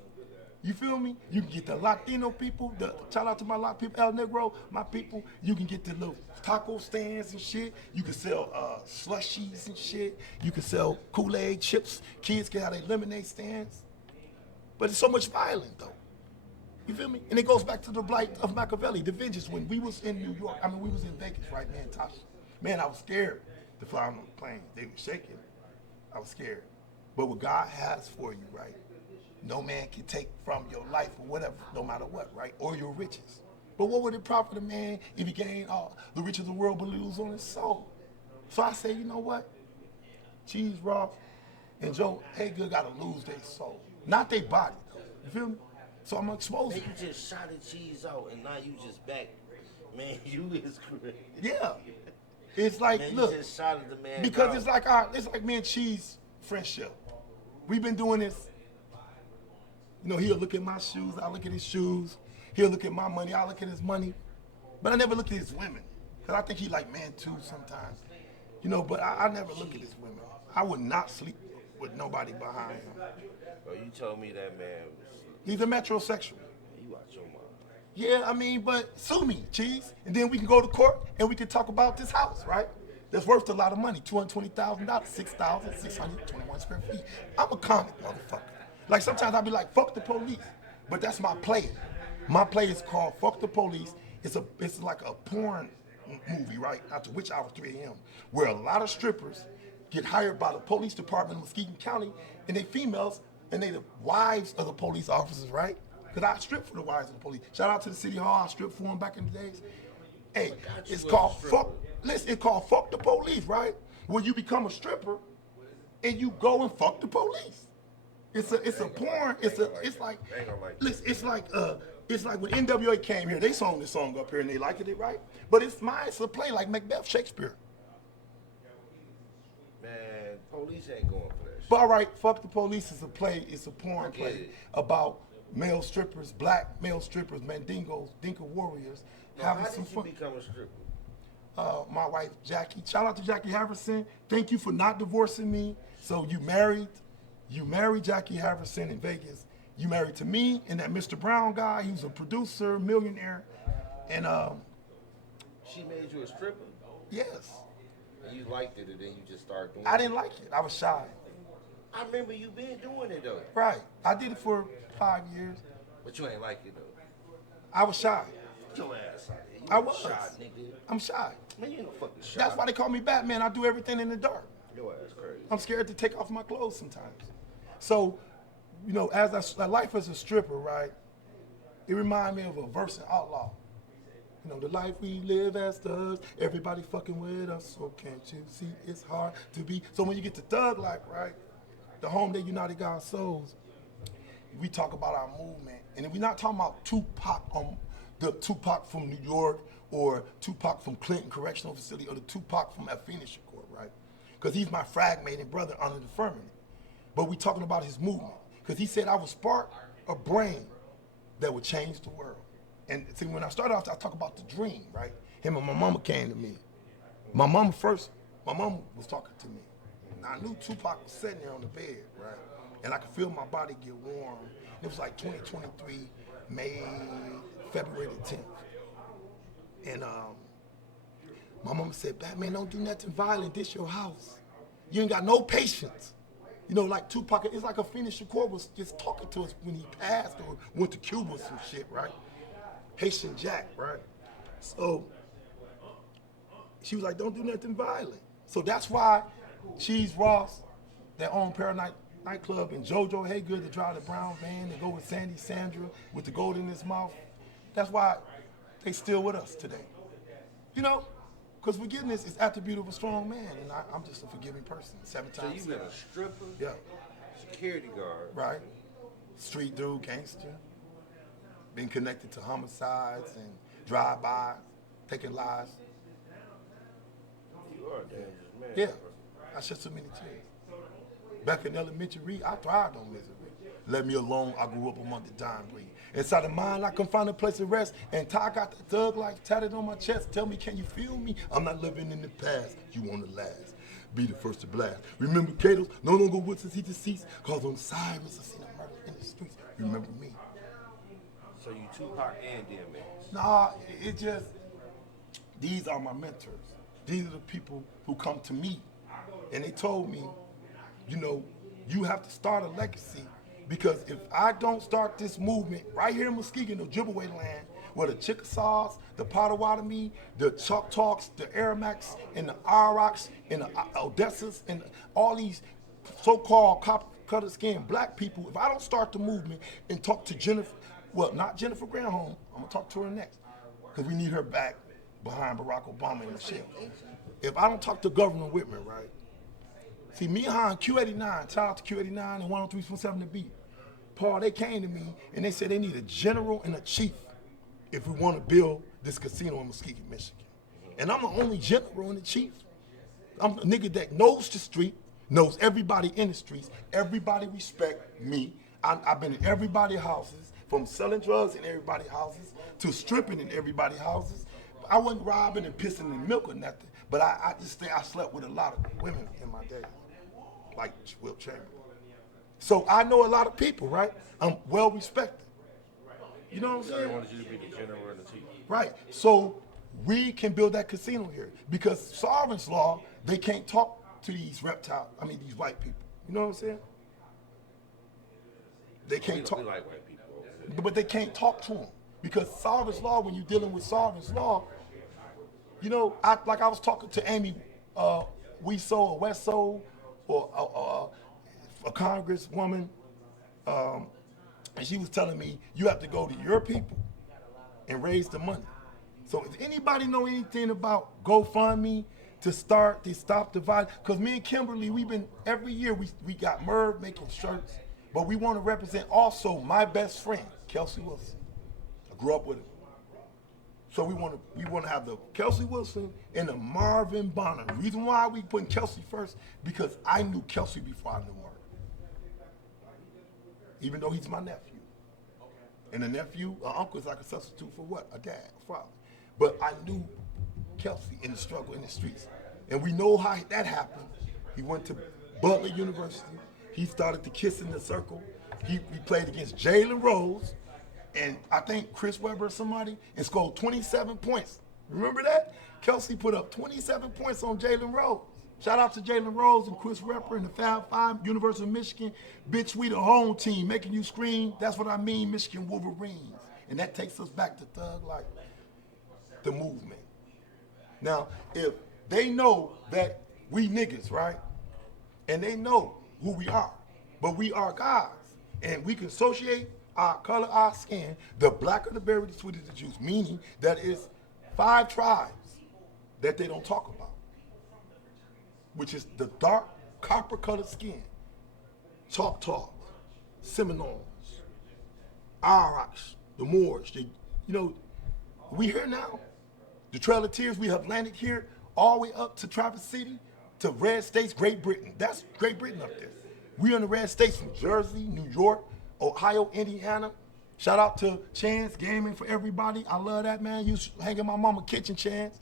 You feel me? You can get the Latino people. Shout out to my Latino people, El Negro, my people. You can get the little taco stands and shit. You can sell slushies and shit. You can sell Kool-Aid chips. Kids can have their lemonade stands. But it's so much violence though. You feel me? And it goes back to the blight of Machiavelli, the vengeance. When we was in New York, I mean we was in Vegas, right, man, Tasha. Man, I was scared to fly on the plane. They were shaking. I was scared. But what God has for you, right? No man can take from your life or whatever, no matter what, right? Or your riches. But what would it profit a man if he gained all the riches of the world but lose on his soul? So I say, you know what? Cheese Ross and Joe Haygood gotta lose their soul. Not their body, though. You feel me? So I'm gonna expose Man, them. you just shot a Cheese out and now you just back. Man, you is crazy. Yeah. It's like, Man, look, you just shot at the man. because out. it's like me and Cheese friendship. We've been doing this. You know, he'll look at my shoes, I look at his shoes. He'll look at my money, I look at his money. But I never look at his women. Because I think he like man too sometimes. You know, but I never look at his women. I would not sleep with nobody behind him. Bro, you told me that man was... He's a metrosexual. You out your mind. Yeah, I mean, but sue me, Cheese. And then we can go to court and we can talk about this house, right? That's worth a lot of money, $220,000, 6,621 square feet. I'm a comic motherfucker. Like sometimes I'll be like, fuck the police. But that's my play. My play is called Fuck the Police. It's like a porn movie, right? After which hour 3 a.m. where a lot of strippers get hired by the police department in Muskegon County and they females and they the wives of the police officers, right? Because I strip for the wives of the police. Shout out to the city hall, I stripped for them back in the days. Hey, it's called it's called Fuck the Police, right? Where you become a stripper and you go and fuck the police. It's a porn. It's like when NWA came here. They sung this song up here and they liked it, right? But it's a play like Macbeth, Shakespeare. Man, police ain't going for that shit. But all right, Fuck the Police is a play. It's a porn play about male strippers, black male strippers, mandingos, dinka warriors having some fun. How did you become a stripper? My wife Jackie. Shout out to Jackie Haverson. Thank you for not divorcing me. So you married Jackie Haverson in Vegas. You married to me and that Mr. Brown guy. He was a producer, millionaire, and she made you a stripper. yes. And you liked it, and then you just started doing it. I didn't like it. I was shy. I remember you been doing it though. Right. I did it for 5 years. But you ain't like it though. I was shy. Get your ass out here. You I was. Shy, nigga. I'm shy. Man, you ain't no fucking shy. That's why they call me Batman. I do everything in the dark. Your ass crazy. I'm scared to take off my clothes sometimes. So, you know, as life as a stripper, right? It reminds me of a verse in Outlaw. You know, the life we live as thugs, everybody fucking with us, so can't you see it's hard to be. So when you get to thug life, right? The home that united God's souls, we talk about our movement. And we're not talking about Tupac, the Tupac from New York or Tupac from Clinton Correctional Facility or the Tupac from Alpena Shakur, right? Because he's my fragmented brother under the firmament. But we talking about his movement. Because he said I would spark a brain that would change the world. And see, when I started off, I talk about the dream, right? Him and my mama came to me. My mama was talking to me. And I knew Tupac was sitting there on the bed, right? And I could feel my body get warm. It was like 2023, February the 10th. And my mama said, Batman, don't do nothing violent. This your house. You ain't got no patience. You know, like Tupac, it's like Alpena Shakur was just talking to us when he passed or went to Cuba or some shit, right? Haitian Jack, right? So she was like, don't do nothing violent. So that's why Cheese Ross, that own Paradise nightclub, and JoJo Haygood to drive the brown van and go with Sandy Sandra with the gold in his mouth. That's why they still with us today. You know? Because forgiveness is attribute of a strong man, and I'm just a forgiving person. 7 times. So you been a stripper? Yeah. Security guard? Right. Street dude, gangster. Been connected to homicides and drive-by, taking lives. You are a dangerous man. Yeah. I shed so many tears. Back in elementary, I thrived on misery. Let me alone, I grew up among the dying breed. Inside of mine, I can find a place to rest. And Ty got the thug life tatted on my chest. Tell me, can you feel me? I'm not living in the past. You want to last. Be the first to blast. Remember Katos? No longer with us, he deceased. Cause on Cyrus, I seen a murder in the streets. Remember me. So you Tupac and DMX? Nah, it just, these are my mentors. These are the people who come to me. And they told me, you know, you have to start a legacy, because if I don't start this movement right here in Muskegon, the Ojibwe land, where the Chickasaws, the Potawatomi, the Choctaws, the Aramacs, and the Iraqs, and the Odessas, and all these so-called copper-cutter skin black people, if I don't start the movement and talk to Jennifer, well, not Jennifer Granholm, I'm gonna talk to her next, because we need her back behind Barack Obama and Michelle. If I don't talk to Governor Whitman, right? See, me and Q89, shout out to Q89 and 103.7 The Beat. Paul, they came to me and they said they need a general and a chief if we want to build this casino in Muskegon, Michigan. And I'm the only general and the chief. I'm a nigga that knows the street, knows everybody in the streets. Everybody respect me. I've been in everybody's houses, from selling drugs in everybody's houses to stripping in everybody's houses. I wasn't robbing and pissing in milk or nothing, but I just think I slept with a lot of women in my day, like Wilt Chamberlain. So I know a lot of people, right? I'm well respected. You know what I'm saying? I wanted you to be the general and the chief. Right. So we can build that casino here, because sovereign's law, they can't talk to these these white people. You know what I'm saying? They can't talk. We like white people. But they can't talk to them, because sovereign's law, when you're dealing with sovereign's law, you know, I was talking to Amy Weso or Weso, or a congresswoman, and she was telling me, you have to go to your people and raise the money. So if anybody know anything about GoFundMe to stop the violence, because me and Kimberly, we've been, every year we got Merv making shirts, but we want to represent also my best friend, Kelsey Wilson. I grew up with him. So we want to have the Kelsey Wilson and the Marvin Bonner. The reason why we putting Kelsey first, because I knew Kelsey before I knew Marvin. Even though he's my nephew. And a nephew, an uncle is like a substitute for what? A dad, a father. But I knew Kelsey in the struggle in the streets. And we know how that happened. He went to Butler University. He started to kiss in the circle. He played against Jalen Rose and I think Chris Webber or somebody, and scored 27 points. Remember that? Kelsey put up 27 points on Jalen Rose. Shout out to Jalen Rose and Chris Webber and the Fab Five, University of Michigan. Bitch, we the home team, making you scream. That's what I mean, Michigan Wolverines. And that takes us back to Thug Life, the movement. Now, if they know that we niggas, right? And they know who we are, but we are guys. And we can associate our color, our skin, the blacker the berry, the sweeter the juice, meaning that it's 5 tribes that they don't talk about, which is the dark copper-colored skin, Choctaws, Seminoles, Iraqs, the Moors. We here now. The Trail of Tears, we have landed here all the way up to Traverse City, to red states, Great Britain. That's Great Britain up there. We in the red states from Jersey, New York, Ohio, Indiana. Shout out to Chance Gaming for everybody. I love that, man. You hang in my mama kitchen, Chance.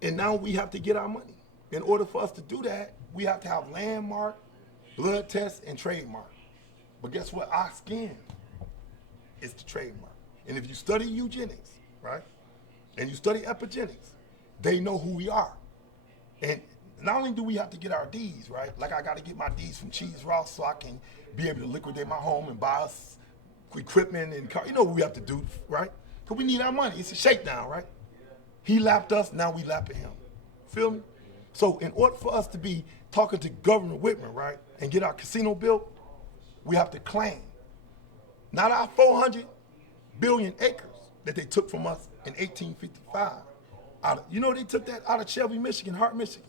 And now we have to get our money. In order for us to do that, we have to have landmark, blood test, and trademark. But guess what? Our skin is the trademark. And if you study eugenics, right, and you study epigenetics, they know who we are. And not only do we have to get our Ds, right? Like I got to get my Ds from Cheese Ross so I can be able to liquidate my home and buy us equipment and car. You know what we have to do, right? Because we need our money. It's a shakedown, right? He lapped us, now we lapping him. Feel me? So in order for us to be talking to Governor Whitman, right, and get our casino built, we have to claim not our 400 billion acres that they took from us in 1855. They took that out of Shelby, Michigan, Hart, Michigan.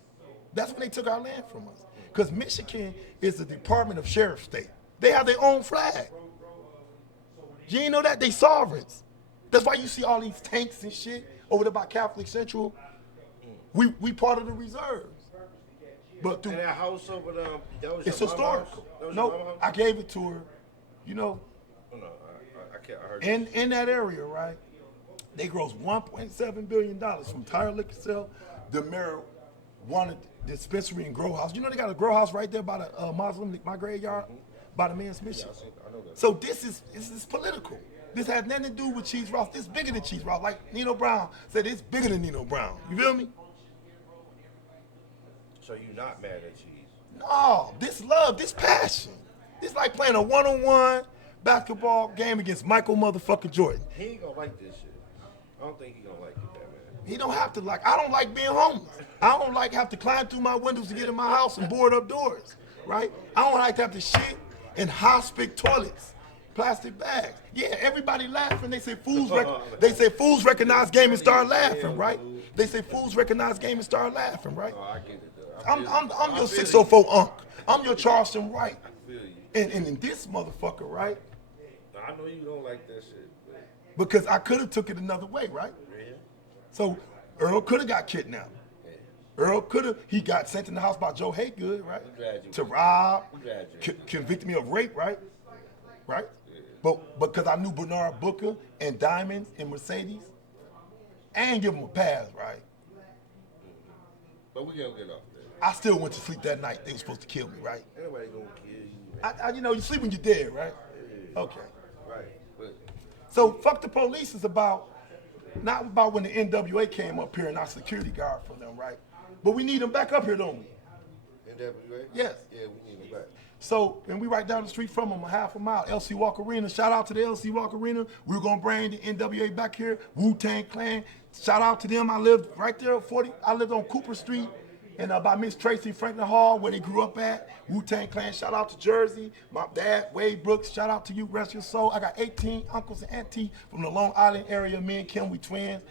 That's when they took our land from us. Because Michigan is the Department of Sheriff state. They have their own flag. You ain't know that? They sovereigns. That's why you see all these tanks and shit over there by Catholic Central. We part of the reserves. But and that house over there, that was it's your historical. House? That was No, your mama house? I gave it to her, Oh, no, all right. heard in that area, right? They gross $1.7 billion from tire liquor sale, the marijuana dispensary and grow house. You know they got a grow house right there by the Muslim, my graveyard, by the man's mission. I know that. So this is political. This has nothing to do with Cheese Ross. This is bigger than Cheese Ross. Like Nino Brown said, it's bigger than Nino Brown. You feel me? So you're not mad at Cheese? No, this love, this passion. It's like playing a one-on-one basketball game against Michael motherfucking Jordan. He ain't gonna like this shit. I don't think he gonna like it that man. He don't have to like. I don't like being homeless. I don't like have to climb through my windows to get in my house and board up doors, right? I don't like to have to shit in hospital toilets, plastic bags. Yeah, everybody laughing. They say fools recognize game and start laughing, right? They say fools recognize game and start laughing, right? Oh, I get it though. I'm your 604 Unc. I'm your Charleston Wright. I feel you. And in this motherfucker, right? I know you don't like that shit, but Because I could have took it another way, right? yeah. So Earl could have got kidnapped. Yeah. Earl could have, he got sent in the house by Joe Haygood, right? We glad you- To rob, we glad you- convict me of rape, right? Right? Yeah. But because I knew Bernard Booker and Diamonds and Mercedes, and give him a pass, right? But we gonna get off there. I still went to sleep that night. They were supposed to kill me, right? Anybody gonna kill you, man. You know, you sleep when you're dead, right? Yeah. Okay. Right. But So fuck the police is about, not about when the NWA came up here and our security guard for them, right? But we need them back up here, don't we? NWA? Yes. Yeah, we need them back. So, and we right down the street from them, a half a mile, LC Walk Arena. Shout out to the LC Walk Arena. We're gonna bring the NWA back here, Wu-Tang Clan. Shout out to them. I lived right there, I lived on Cooper Street and by Miss Tracy Franklin Hall, where they grew up at. Wu-Tang Clan, shout out to Jersey. My dad, Wade Brooks, shout out to you, rest your soul. I got 18 uncles and aunties from the Long Island area. Me and Kim, we twins.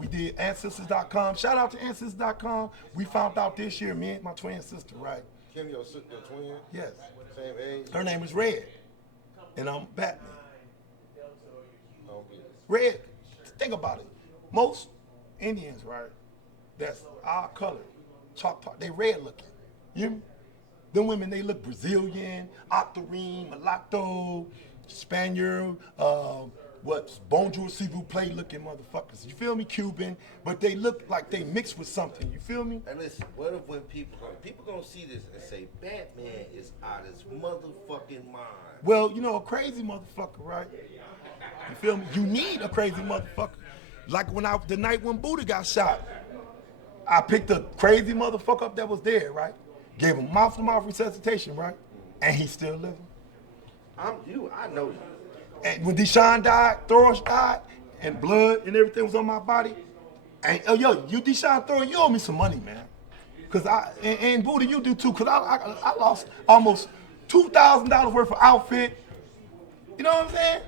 We did Ancestors.com. Shout out to Ancestors.com. We found out this year, me and my twin sister, right? Kim, your sister, twin? Yes. Same age? Her name is Red, and I'm Batman. I don't get it. Red, think about it. Most Indians, right, that's our color, Choctaw, they red looking. You hear me? Them women, they look Brazilian, Octarine, Mulatto, Spaniard, bonjour, s'il vous plaît looking motherfuckers. You feel me? Cuban, but they look like they mixed with something. You feel me? And listen, what if when people gonna see this and say Batman is out his motherfucking mind? Well, you know, a crazy motherfucker, right? You feel me? You need a crazy motherfucker. Like the night when Buddha got shot, I picked a crazy motherfucker up that was there, right? Gave him mouth-to-mouth resuscitation, right? And he's still living. I know you. And when Deshaun died, Thoros died, and blood and everything was on my body. And you Deshaun Thoros, you owe me some money, man. Cause and Buddha, you do too. Cause I lost almost $2,000 worth of outfit. You know what I'm saying?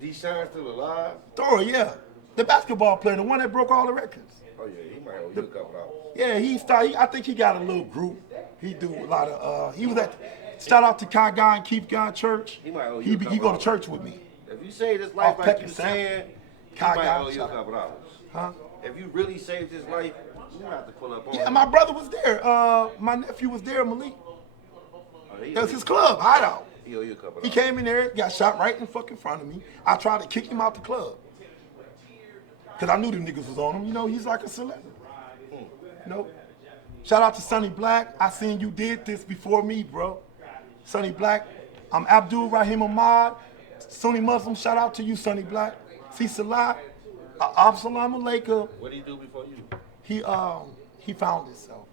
Deshaun still alive? Thoros, yeah, the basketball player, the one that broke all the records. Oh yeah, he might owe you a couple hours. Yeah, I think he got a little group. He do a lot of. He was at. Shout out to Kai Guy and Keith God Church. He might owe He you a couple go to hours. church with me. If you save this life Off like Peckin' you Sam. saying, he Kai might Guy, owe you a shout out. couple hours. Huh? If you really saved his life, you have to pull up on Yeah, him. my brother was there. My nephew was there, Malik. Oh, he That was owe his you- club, hideout. He owe you a couple He hours. came in there, got shot right in fucking front of me. I tried to kick him out the club. Cause I knew them niggas was on him. You know, he's like a celebrity. You know? Shout out to Sonny Black. I seen you did this before me, bro. Sonny Black. I'm Abdul Rahim Ahmad. Sunni Muslim. Shout out to you, Sonny Black. See Salah. Absalam Alaikum. What did he do before you? He found himself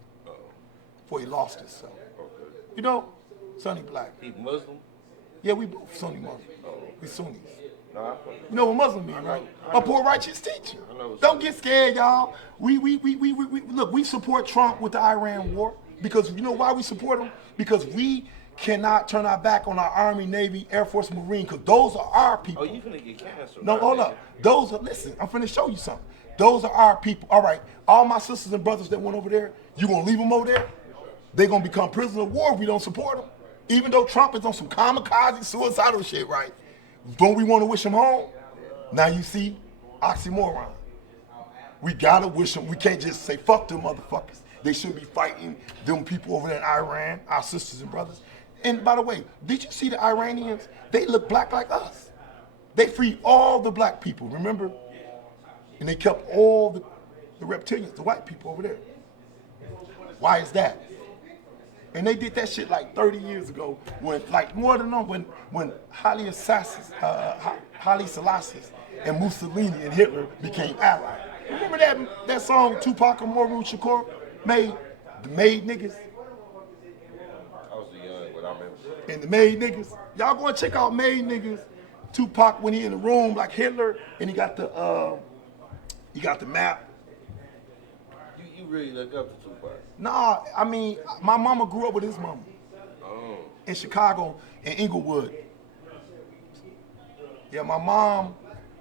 before he lost himself. Okay. You know, Sonny Black. He Muslim? Yeah, we both Sunni Muslim. We Sunnis. No, I fuck. You know what Muslim mean, right? A poor righteous teacher. I know. Don't get scared, y'all. We look, we support Trump with the Iran war because you know why we support him? Because we cannot turn our back on our Army, Navy, Air Force, Marine, because those are our people. Oh, you finna get canceled. No, hold up. Those are, listen, I'm finna show you something. Those are our people. All right, all my sisters and brothers that went over there, you gonna leave them over there? They gonna become prisoners of war if we don't support them. Even though Trump is on some kamikaze, suicidal shit, right? Don't we wanna wish him home? Now you see, oxymoron. We gotta wish them, we can't just say, fuck them motherfuckers. They should be fighting them people over there in Iran, our sisters and brothers. And by the way, did you see the Iranians? They look black like us. They freed all the black people, remember? And they kept all the reptilians, the white people over there. Why is that? And they did that shit like 30 years ago, when, like more than when Haile Selassie and Mussolini and Hitler became allies. Remember that song Tupac Amaru Shakur made, the Made Niggas? I was too young, but I remember. And the Made Niggas. Y'all go and check out Made Niggas. Tupac when he in the room like Hitler, and he got the map. You really look up to Tupac? Nah, I mean, my mama grew up with his mama. Oh. In Chicago, in Inglewood. Yeah, my mom,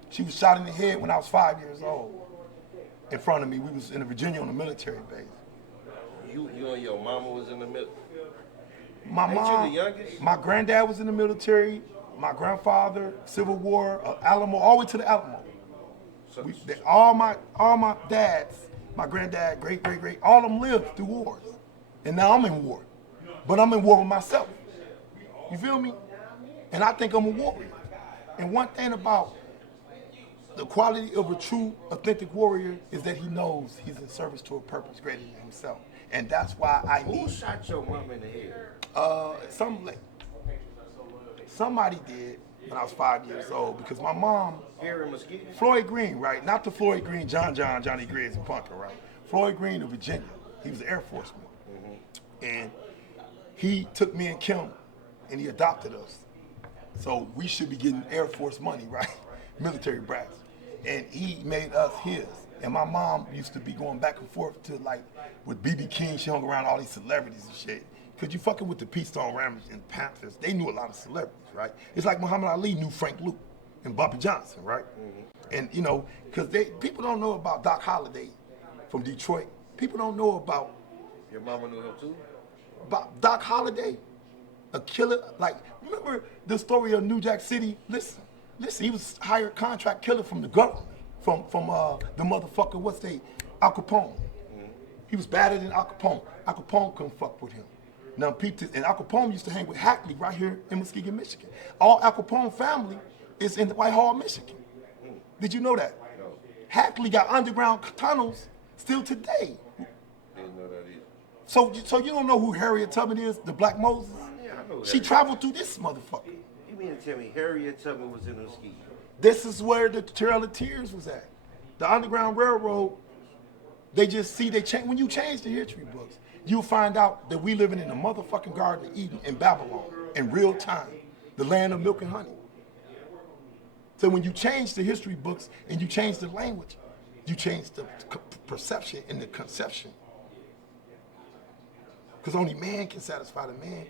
she was shot in the head when I was 5 years old. In front of me, we was in Virginia on a military base. You and your mama was in the military? My mom, you the youngest? My granddad was in the military. My grandfather, Civil War, Alamo, all the way to the Alamo. All my dads, my granddad, great, all of them lived through wars. And now I'm in war. But I'm in war with myself. You feel me? And I think I'm a warrior. And one thing about the quality of a true, authentic warrior is that he knows he's in service to a purpose greater than himself. And that's why I need... Who shot your mom in the head? Somebody did when I was 5 years old, because my mom... Here in Muskegon? Floyd Green, right? Not the Floyd Green, Johnny Griggs and Punker, right? Floyd Green of Virginia. He was an Air Forceman. Mm-hmm. And he took me and Kim, and he adopted us. So we should be getting Air Force money, right? Military brats. And he made us his. And my mom used to be going back and forth to, like, with B.B. King, she hung around all these celebrities and shit. Because you fucking with the Peace Stone Ramblers and Panthers, they knew a lot of celebrities, right? It's like Muhammad Ali knew Frank Luke and Bobby Johnson, right? Mm-hmm. And, you know, because people don't know about Doc Holliday from Detroit. People don't know about... Your mama knew him too? About Doc Holliday, a killer. Like, remember the story of New Jack City? Listen, he was hired contract killer from the government, from the motherfucker, Al Capone. Mm-hmm. He was badder than Al Capone. Al Capone couldn't fuck with him. Now, and Al Capone used to hang with Hackley right here in Muskegon, Michigan. All Al Capone family is in Whitehall, Michigan. Did you know that? No. Hackley got underground tunnels still today. Didn't know that either. So you don't know who Harriet Tubman is, the Black Moses? Yeah, I know that. She traveled through this motherfucker. You mean to tell me Harriet Tubman was in Muskegon? This is where the Trail of Tears was at. The Underground Railroad, they just see, when you change the history books, you'll find out that we living in the motherfucking Garden of Eden in Babylon in real time, the land of milk and honey. So when you change the history books and you change the language, you change the perception and the conception. Because only man can satisfy the man.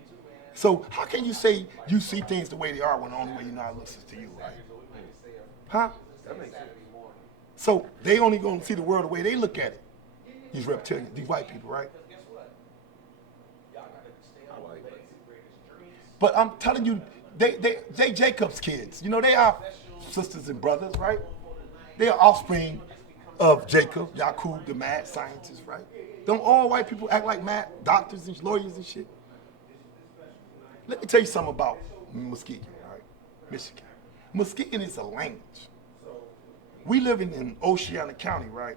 So how can you say you see things the way they are when the only way you know how it looks is to you, right? Huh? That makes sense. So they only gonna see the world the way they look at it. These reptilians, these white people, right? I like that. But I'm telling you, they Jacob's kids. You know, they are sisters and brothers, right? They are offspring of Jacob, Yakub, the mad scientist, right? Don't all white people act like mad doctors and lawyers and shit? Let me tell you something about Muskegon, right? Michigan. Muskegon is a language. We live in Oceana County, right?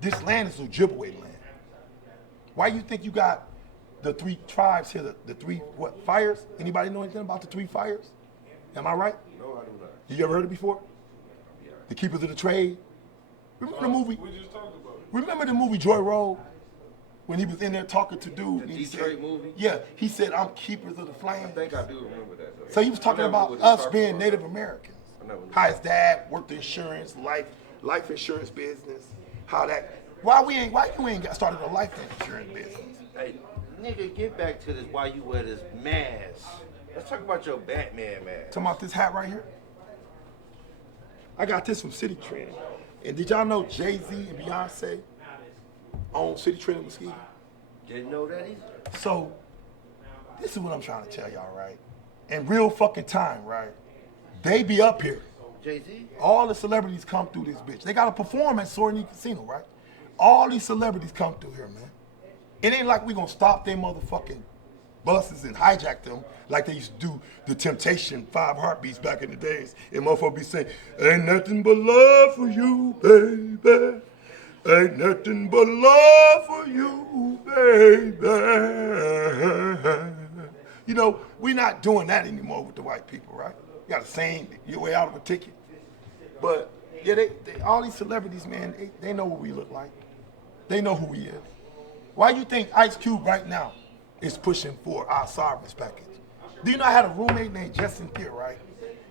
This land is Ojibwe land. Why you think you got the three tribes here, the three, fires? Anybody know anything about the three fires? Am I right? No, I do not. You ever heard it before? Yeah. The Keepers of the Trade? Remember the movie? We just talked about it. Remember the movie Joy Road? When he was in there talking to dude. The Detroit movie? Yeah, he said, I'm Keepers of the Flame. I think I do remember that, though. So he was talking about us being Native Americans. How his dad worked the insurance, life insurance business. Why you ain't got started a life insurance business? Hey, nigga, get back to this why you wear this mask. Let's talk about your Batman mask. Talking about this hat right here? I got this from City Trend. And did y'all know Jay-Z and Beyonce own City Trend in Muskegon? Didn't know that either. So, this is what I'm trying to tell y'all, right? In real fucking time, right? They be up here. Jay-Z? All the celebrities come through this bitch. They got to perform at Soaring Casino, right? All these celebrities come through here, man. It ain't like we gonna stop their motherfucking buses and hijack them like they used to do the Temptation 5 Heartbeats back in the days. And motherfuckers be saying, ain't nothing but love for you, baby. Ain't nothing but love for you, baby. You know, we're not doing that anymore with the white people, right? You gotta sing your way out of a ticket. But yeah, they all these celebrities, man, they know what we look like. They know who we is. Why you think Ice Cube right now is pushing for our sovereign's package? Do you know I had a roommate named Justin Thier, right?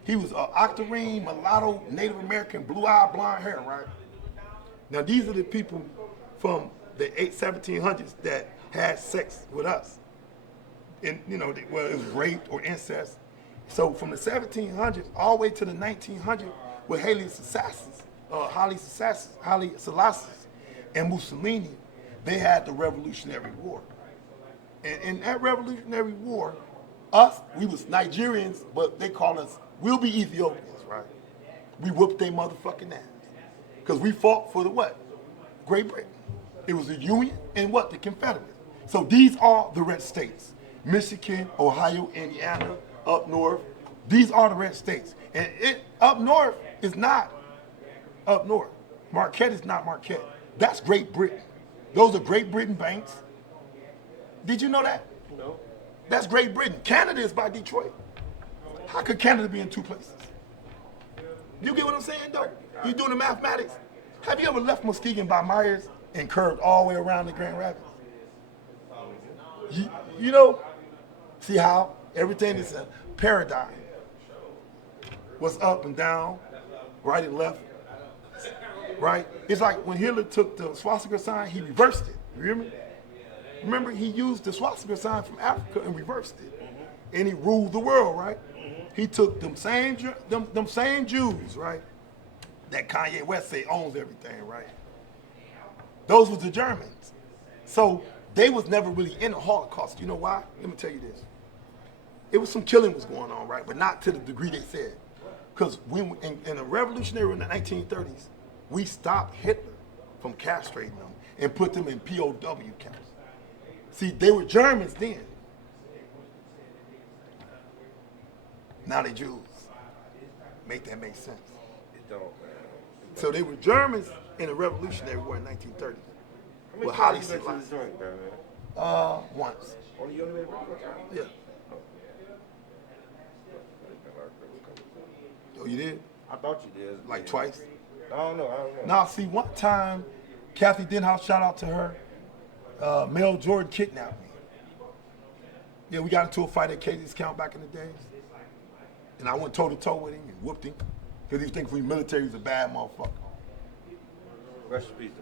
He was octarine, mulatto, Native American, blue-eyed, blonde hair, right? Now these are the people from the 1700s that had sex with us. And you know, well, it was rape or incest. So from the 1700s all the way to the 1900s with Haile Selassie and Mussolini, they had the Revolutionary War. And in that Revolutionary War, we was Nigerians, but they call us, we'll be Ethiopians, right? We whooped their motherfucking ass. Because we fought for the what? Great Britain. It was the Union and what? The Confederates. So these are the red states. Michigan, Ohio, Indiana, up north. These are the red states. And up north is not up north. Marquette is not Marquette. That's Great Britain. Those are Great Britain banks. Did you know that? No. That's Great Britain. Canada is by Detroit. How could Canada be in two places? You get what I'm saying, though? You doing the mathematics? Have you ever left Muskegon by Myers and curved all the way around the Grand Rapids? You know, see how everything is a paradigm. What's up and down, right and left, right? It's like when Hitler took the swastika sign, he reversed it. You hear me? Remember, he used the swastika sign from Africa and reversed it. And he ruled the world, right? He took them same Jews, right? That Kanye West say owns everything, right? Those was the Germans. So they was never really in the Holocaust. You know why? Let me tell you this. It was some killing was going on, right? But not to the degree they said. Because in the revolutionary in the 1930s, we stopped Hitler from castrating them and put them in POW camps. See, they were Germans then. Now they Jews. Make that make sense? It don't, man. So they were Germans in the Revolutionary War in 1930. With Haile Selassie. Once. Only you only made one time? Yeah. Oh, you did? I thought you did. Like twice? I don't know. Now, see, one time, Kathy Denhouse, shout out to her, Mel Jordan kidnapped me. Yeah, we got into a fight at Katie's Count back in the days. And I went toe-to-toe with him and whooped him. Because he thinks we military was a bad motherfucker. Rest in peace to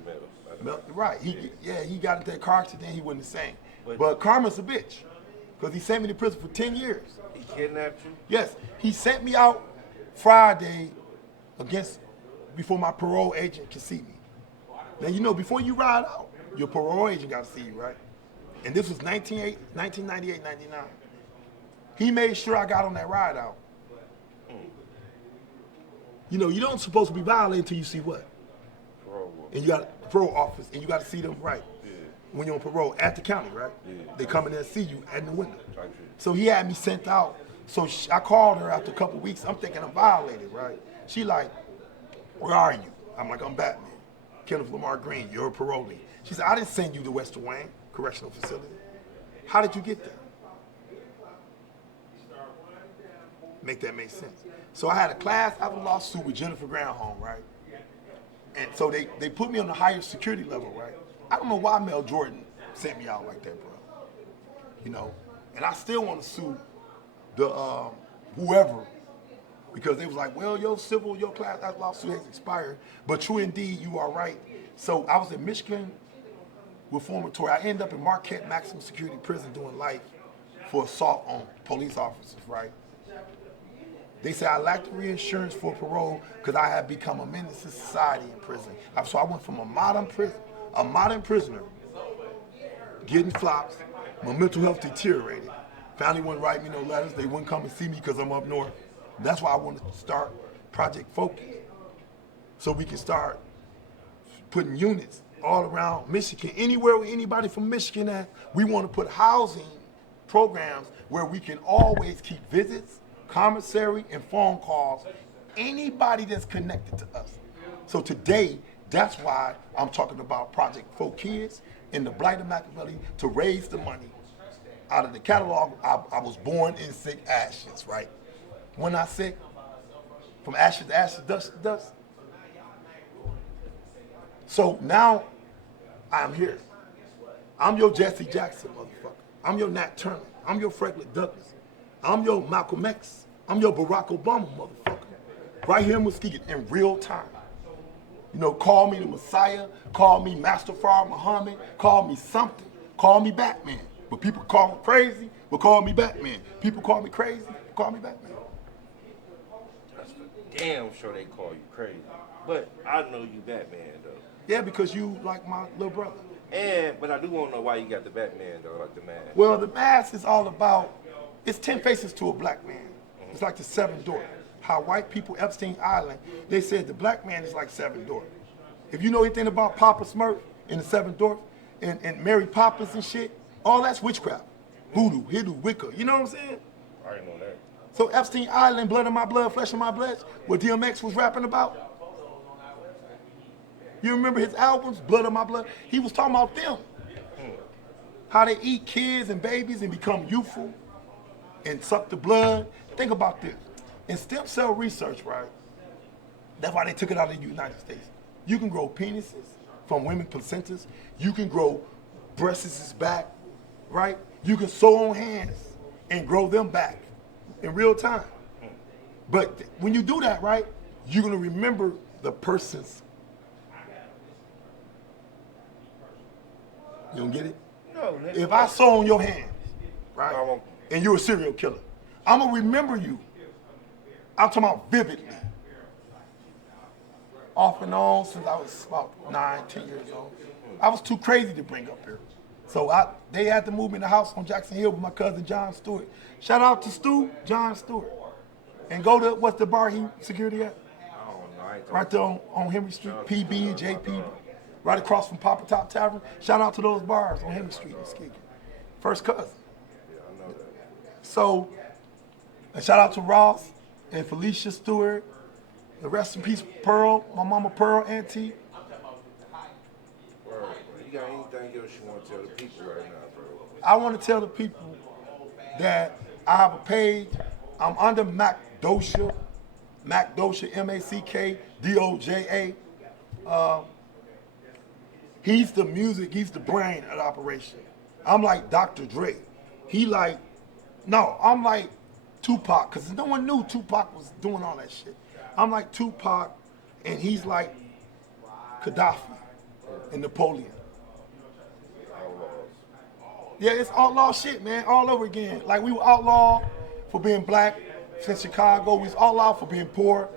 Meadows. Right. He got into that car accident, he wasn't the same. But karma's a bitch. Because he sent me to prison for 10 years. He kidnapped you? Yes. He sent me out Friday before my parole agent could see me. Now, you know, before you ride out, your parole agent got to see you, right? And this was 1998, 99. He made sure I got on that ride out. You know, you don't supposed to be violating until you see what? Parole. And you got parole office, and you got to see them right. Yeah. When you're on parole at the county, right? Yeah. They come in there and see you at the window. So he had me sent out. So I called her after a couple of weeks. I'm thinking I'm violated, right? She like, where are you? I'm like, I'm Batman. Kenneth Lamar Green, you're a parolee. She said, I didn't send you to Western Wayne Correctional Facility. How did you get there? Make that make sense. So I had a class after lawsuit with Jennifer Granholm, right? And so they put me on the higher security level, right? I don't know why Mel Jordan sent me out like that, bro. You know, and I still want to sue the whoever, because they was like, well, your class after lawsuit has expired, but true indeed, you are right. So I was in Michigan reformatory. I ended up in Marquette Maximum Security Prison doing life for assault on police officers, right? They said I lacked the reinsurance for parole because I had become a menace to society in prison. So I went from a modern prisoner, getting flops, my mental health deteriorated. Family wouldn't write me no letters. They wouldn't come and see me because I'm up north. That's why I wanted to start Project Focus, so we can start putting units all around Michigan. Anywhere with anybody from Michigan at, we want to put housing programs where we can always keep visits, commissary, and phone calls, anybody that's connected to us. So today, that's why I'm talking about Project 4 Kids in the Blight of Machiavelli to raise the money. Out of the catalog, I was born in sick ashes, right? When I sick, from ashes to ashes, dust to dust. So now I'm here. I'm your Jesse Jackson, motherfucker. I'm your Nat Turner. I'm your Frederick Douglass. I'm your Malcolm X. I'm your Barack Obama, motherfucker. Right here in Muskegon, in real time. You know, call me the Messiah, call me Master Farah Muhammad, call me something, call me Batman. But people call me crazy, but call me Batman. People call me crazy, call me Batman. That's for damn sure they call you crazy. But I know you Batman, though. Yeah, because you like my little brother. But I do want to know why you got the Batman, though, like the mask. Well, the mask is all about, it's 10 faces to a black man. It's like the 7 Dwarfs. How white people, Epstein Island, they said the black man is like 7 Dwarfs. If you know anything about Papa Smurf and the 7 Dwarfs and Mary Poppins and shit, all that's witchcraft. Voodoo, Hindu, Wicca, you know what I'm saying? I didn't know that. So Epstein Island, blood of my blood, flesh of my blood, what DMX was rapping about? You remember his albums, Blood of My Blood? He was talking about them. How they eat kids and babies and become youthful and suck the blood. Think about this. In stem cell research, right? That's why they took it out of the United States. You can grow penises from women's placentas. You can grow breasts back, right? You can sew on hands and grow them back in real time. But when you do that, right, you're gonna remember the person's. You don't get it? No. If I sew on your hands, right, and you're a serial killer, I'm gonna remember you. I'm talking about vividly. Off and on since I was about 9, 10 years old. I was too crazy to bring up here. So they had to move me in the house on Jackson Hill with my cousin John Stewart. Shout out to Stu, John Stewart. And go to, what's the bar he security at? I don't know. Right there on Henry Street, PB and JP. Right across from Papa Top Tavern. Shout out to those bars on Henry Street in Muskegon. First cousin. Yeah, I know that. So, and shout out to Ross and Felicia Stewart. The rest in peace, Pearl, my mama Pearl, auntie. Word. You got anything else you want to tell the people right now, bro? I want to tell the people that I have a page. I'm under Macdoja, Mackdoja, Macdoja. He's the music, he's the brain of the operation. I'm like Dr. Dre. I'm like Tupac, because no one knew Tupac was doing all that shit. I'm like Tupac, and he's like Gaddafi and Napoleon. Yeah, it's outlaw shit, man, all over again. Like, we were outlawed for being black since Chicago. We was outlawed for being poor,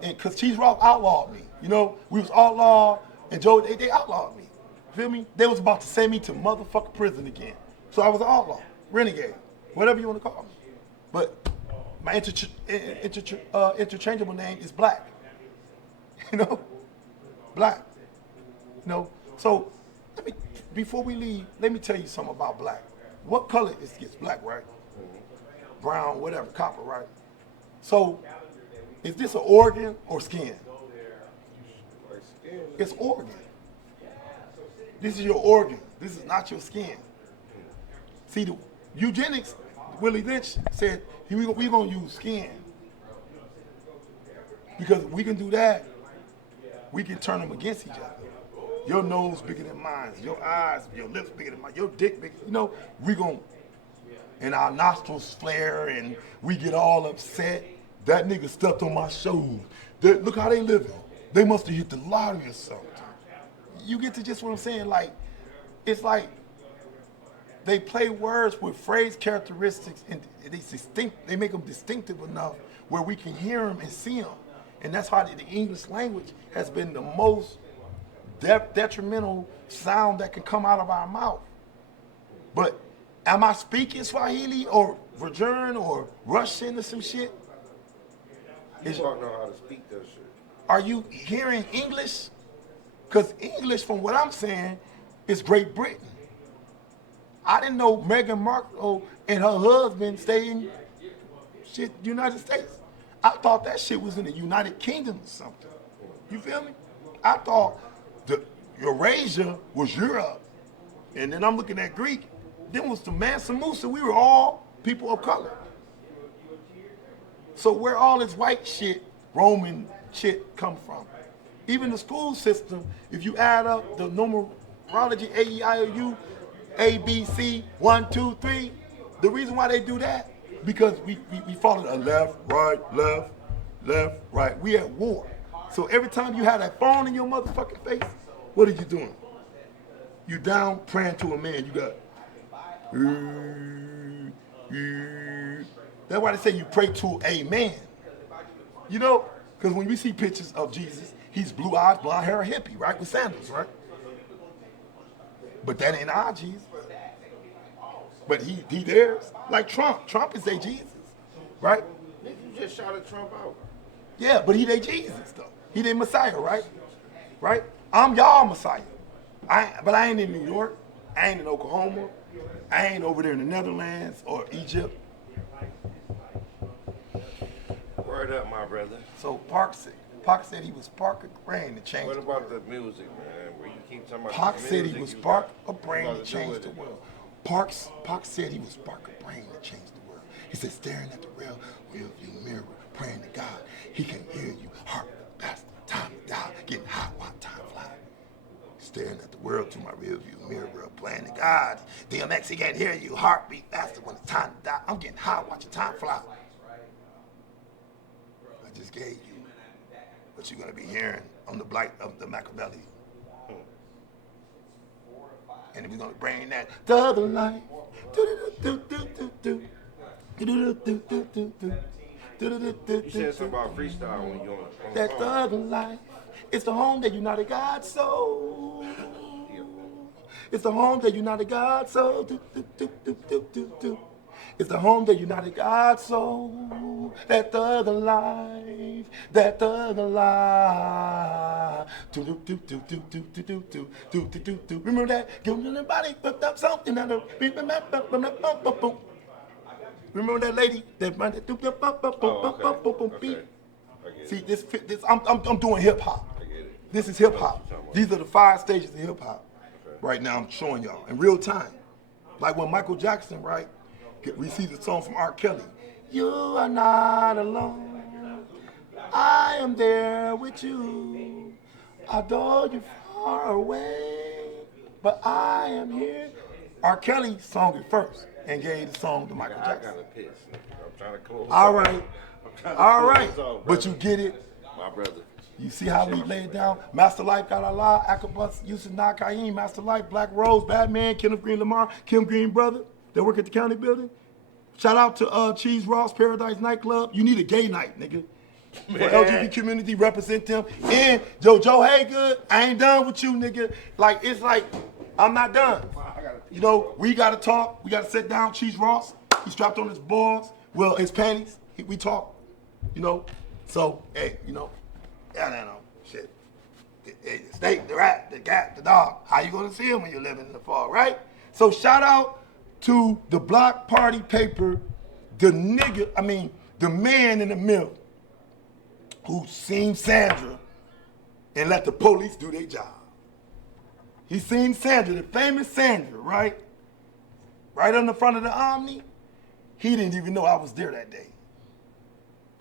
because Cheese Rock outlawed me. You know, we was outlawed, and Joe, they outlawed me. Feel me? They was about to send me to motherfucking prison again. So I was an outlaw, renegade, whatever you want to call me. But my interchangeable name is Black. You know? Black. You know? So, before we leave, let me tell you something about black. What color is this? Black, right? Brown, whatever, copper, right? So, is this an organ or skin? It's organ. This is your organ. This is not your skin. See, the eugenics, Willie Lynch said, we're going to use skin. Because if we can do that, we can turn them against each other. Your nose bigger than mine, your eyes, your lips bigger than mine, your dick bigger. You know, and our nostrils flare and we get all upset. That nigga stepped on my shoes. Look how they living. They must have hit the lottery or something. You get to just what I'm saying, like, it's like they play words with phrase characteristics and they make them distinctive enough where we can hear them and see them. And that's how the English language has been the most detrimental sound that can come out of our mouth. But am I speaking Swahili or Virgin or Russian or some shit? You don't know how to speak that shit. Are you hearing English? Because English, from what I'm saying, is Great Britain. I didn't know Meghan Markle and her husband stay in shit United States. I thought that shit was in the United Kingdom or something. You feel me? I thought the Eurasia was Europe. And then I'm looking at Greek. Then was the Mansa Musa. We were all people of color. So where all this white shit, Roman shit come from? Even the school system, if you add up the numerology, A-E-I-O-U, A, B, C, 1, 2, 3, the reason why they do that, because we follow a left, right. We at war. So every time you have that phone in your motherfucking face, what are you doing? You down praying to a man. You got. That's why they say you pray to a man. You know, because when we see pictures of Jesus, he's blue eyes, blonde hair, a hippie, right, with sandals, right? But that ain't our Jesus. But he theirs. Like Trump. Trump is their Jesus, right? Nigga, you just shouted Trump out. Yeah, but he their Jesus though. He their Messiah, right? Right? I'm y'all Messiah. But I ain't in New York. I ain't in Oklahoma. I ain't over there in the Netherlands or Egypt. Word up, my brother. So Pac said he was Spark a brain to change the world. What about the music, man? Where you keep talking about Pac the said music, he was you Spark a got- brain you to got change do the with it. world. Pac said he was Spark a brain to change the world. He said staring at the real view mirror, praying to God. He can hear you. Heart, that's time to die. Getting hot while time flies. Staring at the world through my rear view mirror, praying to God. DMX, he can't hear you. Heartbeat faster when it's time to die. I'm getting hot watching time fly. I just gave you what you're gonna be hearing on the blight of the Machiavelli. And we're gonna bring that the other life. You said something about freestyle when you on the That the phone. other life. It's the home that united God's soul. It's the home that united God's soul. It's the home that united God's soul. That the other life. That the other life. Remember that? Give me the body, put up something. Remember that lady? That Okay. See, this I'm doing hip hop. I get it. This is hip hop. These are the 5 stages of hip hop. Right now, I'm showing y'all in real time. Like when Michael Jackson, right, received a song from R. Kelly. You are not alone. I am there with you. Although you're far away, but I am here. R. Kelly sung it first and gave the song to Michael I Jackson. gotta piss. I'm trying to close. All right. All right. Off, But you get it. my brother. You see how we lay it down? Master Life, God Allah, Akabus, Yusuf Nakaim, Master Life, Black Rose, Batman, Kenneth Green Lamar, Kim Green brother that work at the county building. Shout out to Cheese Ross Paradise Nightclub. You need a gay night, nigga. For LGBT community, represent them. And Joe Haygood, I ain't done with you, nigga. Like, it's like, I'm not done. You know, we gotta talk. We gotta sit down. Cheese Ross, he strapped on his balls, well, his panties. We talk, you know. So, hey, you know. Yeah, no, shit. The snake, the rat, the cat, the dog. How you gonna see them when you're living in the fog, right? So shout out to the Block Party Paper, the man in the middle who seen Sandra and let the police do their job. He seen Sandra, the famous Sandra, right? Right on the front of the Omni. He didn't even know I was there that day.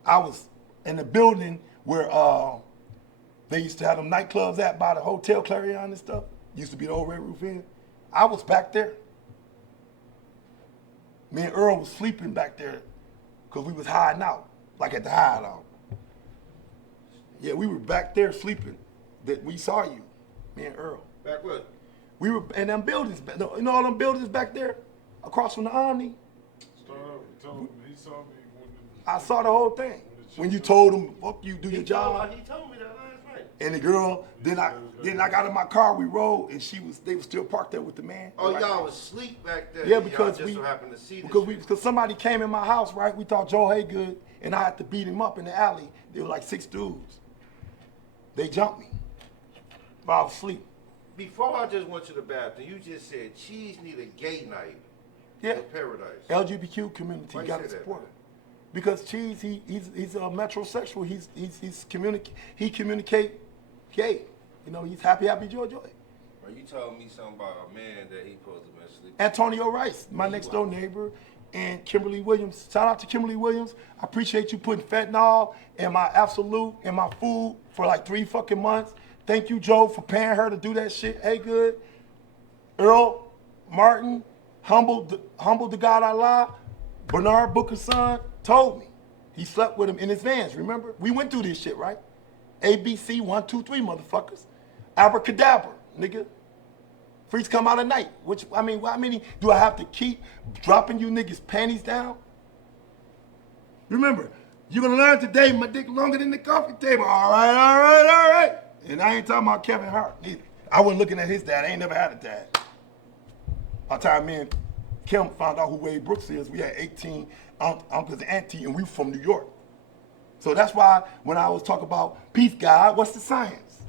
I was in the building where they used to have them nightclubs at by the Hotel Clarion and stuff. Used to be the old Red Roof Inn. I was back there. Me and Earl was sleeping back there because we was hiding out, like at the hideout. Yeah, we were back there sleeping. That we saw you, me and Earl. Back what? We were in them buildings, you know all them buildings back there, across from the Omni. He saw me I saw the whole thing. When you told him, fuck you, do your job. He told me that last night. And the girl, then I got in my car, we rode, and they was still parked there with the man. Oh, right? y'all was asleep back there. Yeah, because y'all just so happened to see this because somebody came in my house, right? We thought Joe Haygood, and I had to beat him up in the alley. There were like 6 dudes. They jumped me while I was asleep. before I just went to the bathroom, you just said Cheese need a gay night. Yeah. In paradise. LGBTQ community Why you got to say that? support it. Because Cheese, he's a metrosexual. He communicate gay. You know, he's happy, joy. Bro, you told me something about a man that he supposed to be asleep. Antonio Rice, my next door neighbor, and Kimberly Williams. Shout out to Kimberly Williams. I appreciate you putting fentanyl in my Absolute in my food for like 3 fucking months. Thank you, Joe, for paying her to do that shit. Hey, good. Earl Martin, humble to God Allah, Bernard Booker's son, told me. He slept with him in his vans, remember? We went through this shit, right? ABC 1, 2, 3, motherfuckers. Abracadabra, nigga. Freaks come out at night. Which, I mean, how many do I have to keep dropping you niggas' panties down? Remember, you're gonna learn today my dick longer than the coffee table. All right. And I ain't talking about Kevin Hart either. I wasn't looking at his dad. I ain't never had a dad. By the time me and Kim found out who Wade Brooks is, we had 18 uncles and aunties, and we from New York. So that's why when I was talking about peace, God, what's the science?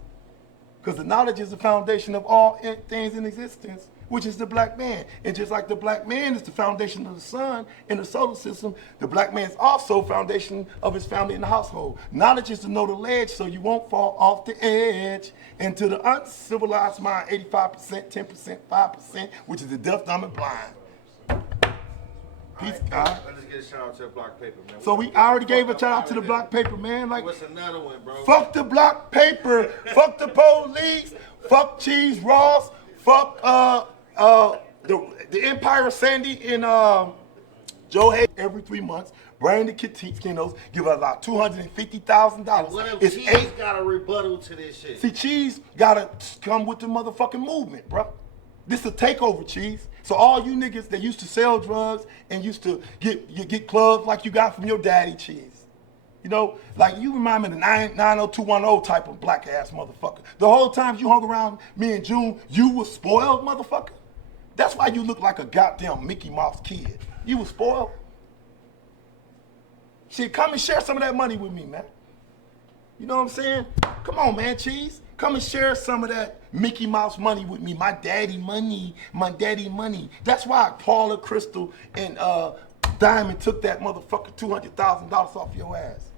Because the knowledge is the foundation of all things in existence, which is the black man. And just like the black man is the foundation of the sun in the solar system, the black man is also foundation of his family and the household. Knowledge is to know the ledge so you won't fall off the edge. And to the uncivilized mind, 85%, 10%, 5%, which is the deaf, dumb, and blind. Peace, God. Let's just get a shout out to the Block Paper, man. So I already gave a shout out to the Block Paper, man. Like, what's another one, bro? fuck the Block Paper, fuck the police, fuck Cheese Ross, fuck the Empire Sandy and Joe Hay. Every 3 months, bring the Katinos, give us about $250,000. What if It's Cheese got a rebuttal to this shit? See, Cheese gotta come with the motherfucking movement, bro. This is a takeover, Cheese. So all you niggas that used to sell drugs and used to get clubs like you got from your daddy, Cheese. You know, like you remind me of the 90210 type of black ass motherfucker. The whole time you hung around me and June, you was spoiled, motherfucker. That's why you look like a goddamn Mickey Mouse kid. You was spoiled. Shit, come and share some of that money with me, man. You know what I'm saying? Come on, man, Cheese. Come and share some of that Mickey Mouse money with me. My daddy money. That's why Paula, Crystal, and Diamond took that motherfucker $200,000 off your ass.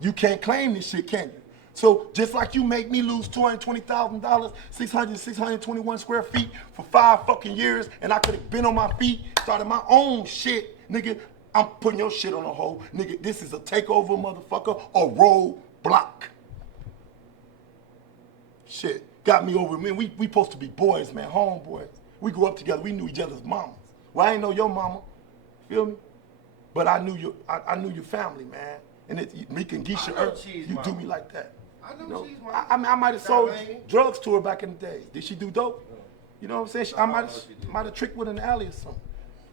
You can't claim this shit, can you? So just like you make me lose $220,000, 621 square feet for 5 fucking years, and I could have been on my feet, started my own shit, nigga, I'm putting your shit on a hold. Nigga, this is a takeover, motherfucker, a roadblock. Shit, got me over, man. We supposed to be boys, man, homeboys. We grew up together. We knew each other's mamas. Well, I ain't know your mama, feel me? But I knew your family, man. And Meek and Geisha, you do me like that. I know, You know, Cheese mama. I might have sold drugs to her back in the day. Did she do dope? You know what I'm saying? I might have tricked with an alley or something.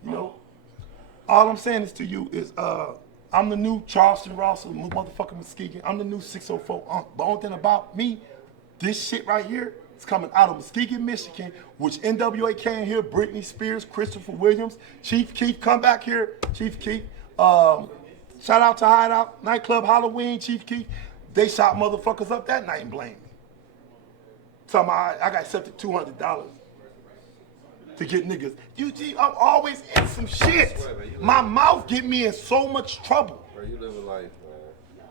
You know? All I'm saying is to you is, I'm the new Charleston Ross of motherfucking Muskegon. I'm the new 604. The only thing about me, this shit right here is coming out of Muskegon, Michigan, which NWA came here, Britney Spears, Christopher Williams, Chief Keef, come back here, Chief Keef. Shout out to Hideout, Nightclub Halloween, Chief Keef. They shot motherfuckers up that night and blamed me. Talking about I got accepted $200 to get niggas. I'm always in some shit. My mouth get me in so much trouble. Bro, you live a life, man.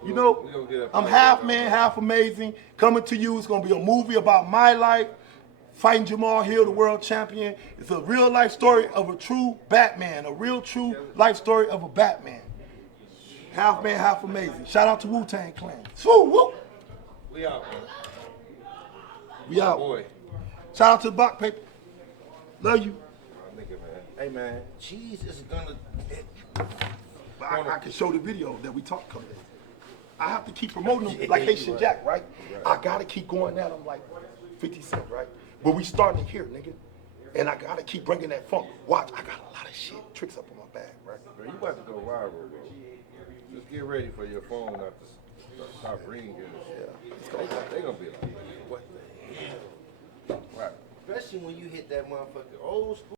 You know, I'm half man, half amazing. Coming to you, it's gonna be a movie about my life, fighting Jamal Hill, the world champion. It's a real life story of a true Batman, a real true life story of a Batman. Half man, half amazing. Shout out to Wu-Tang Clan. Woo, woo. We out, man. We out. Boy. Shout out to the Block Paper. Love you. Nigga, man. Hey, man. Cheese is gonna. I can show the video that we talked a couple days. I have to keep promoting them like Haitian Jack, right? I gotta keep going at them like 50 Cent, right? But we starting here, nigga. And I gotta keep bringing that funk. Watch, I got a lot of shit, tricks up on my back, right? Bro, you about to go viral, bro. Just get ready for your phone not to stop ringing. Yeah, let's go. They gonna be like, what the hell? Right. Especially when you hit that motherfucker old school.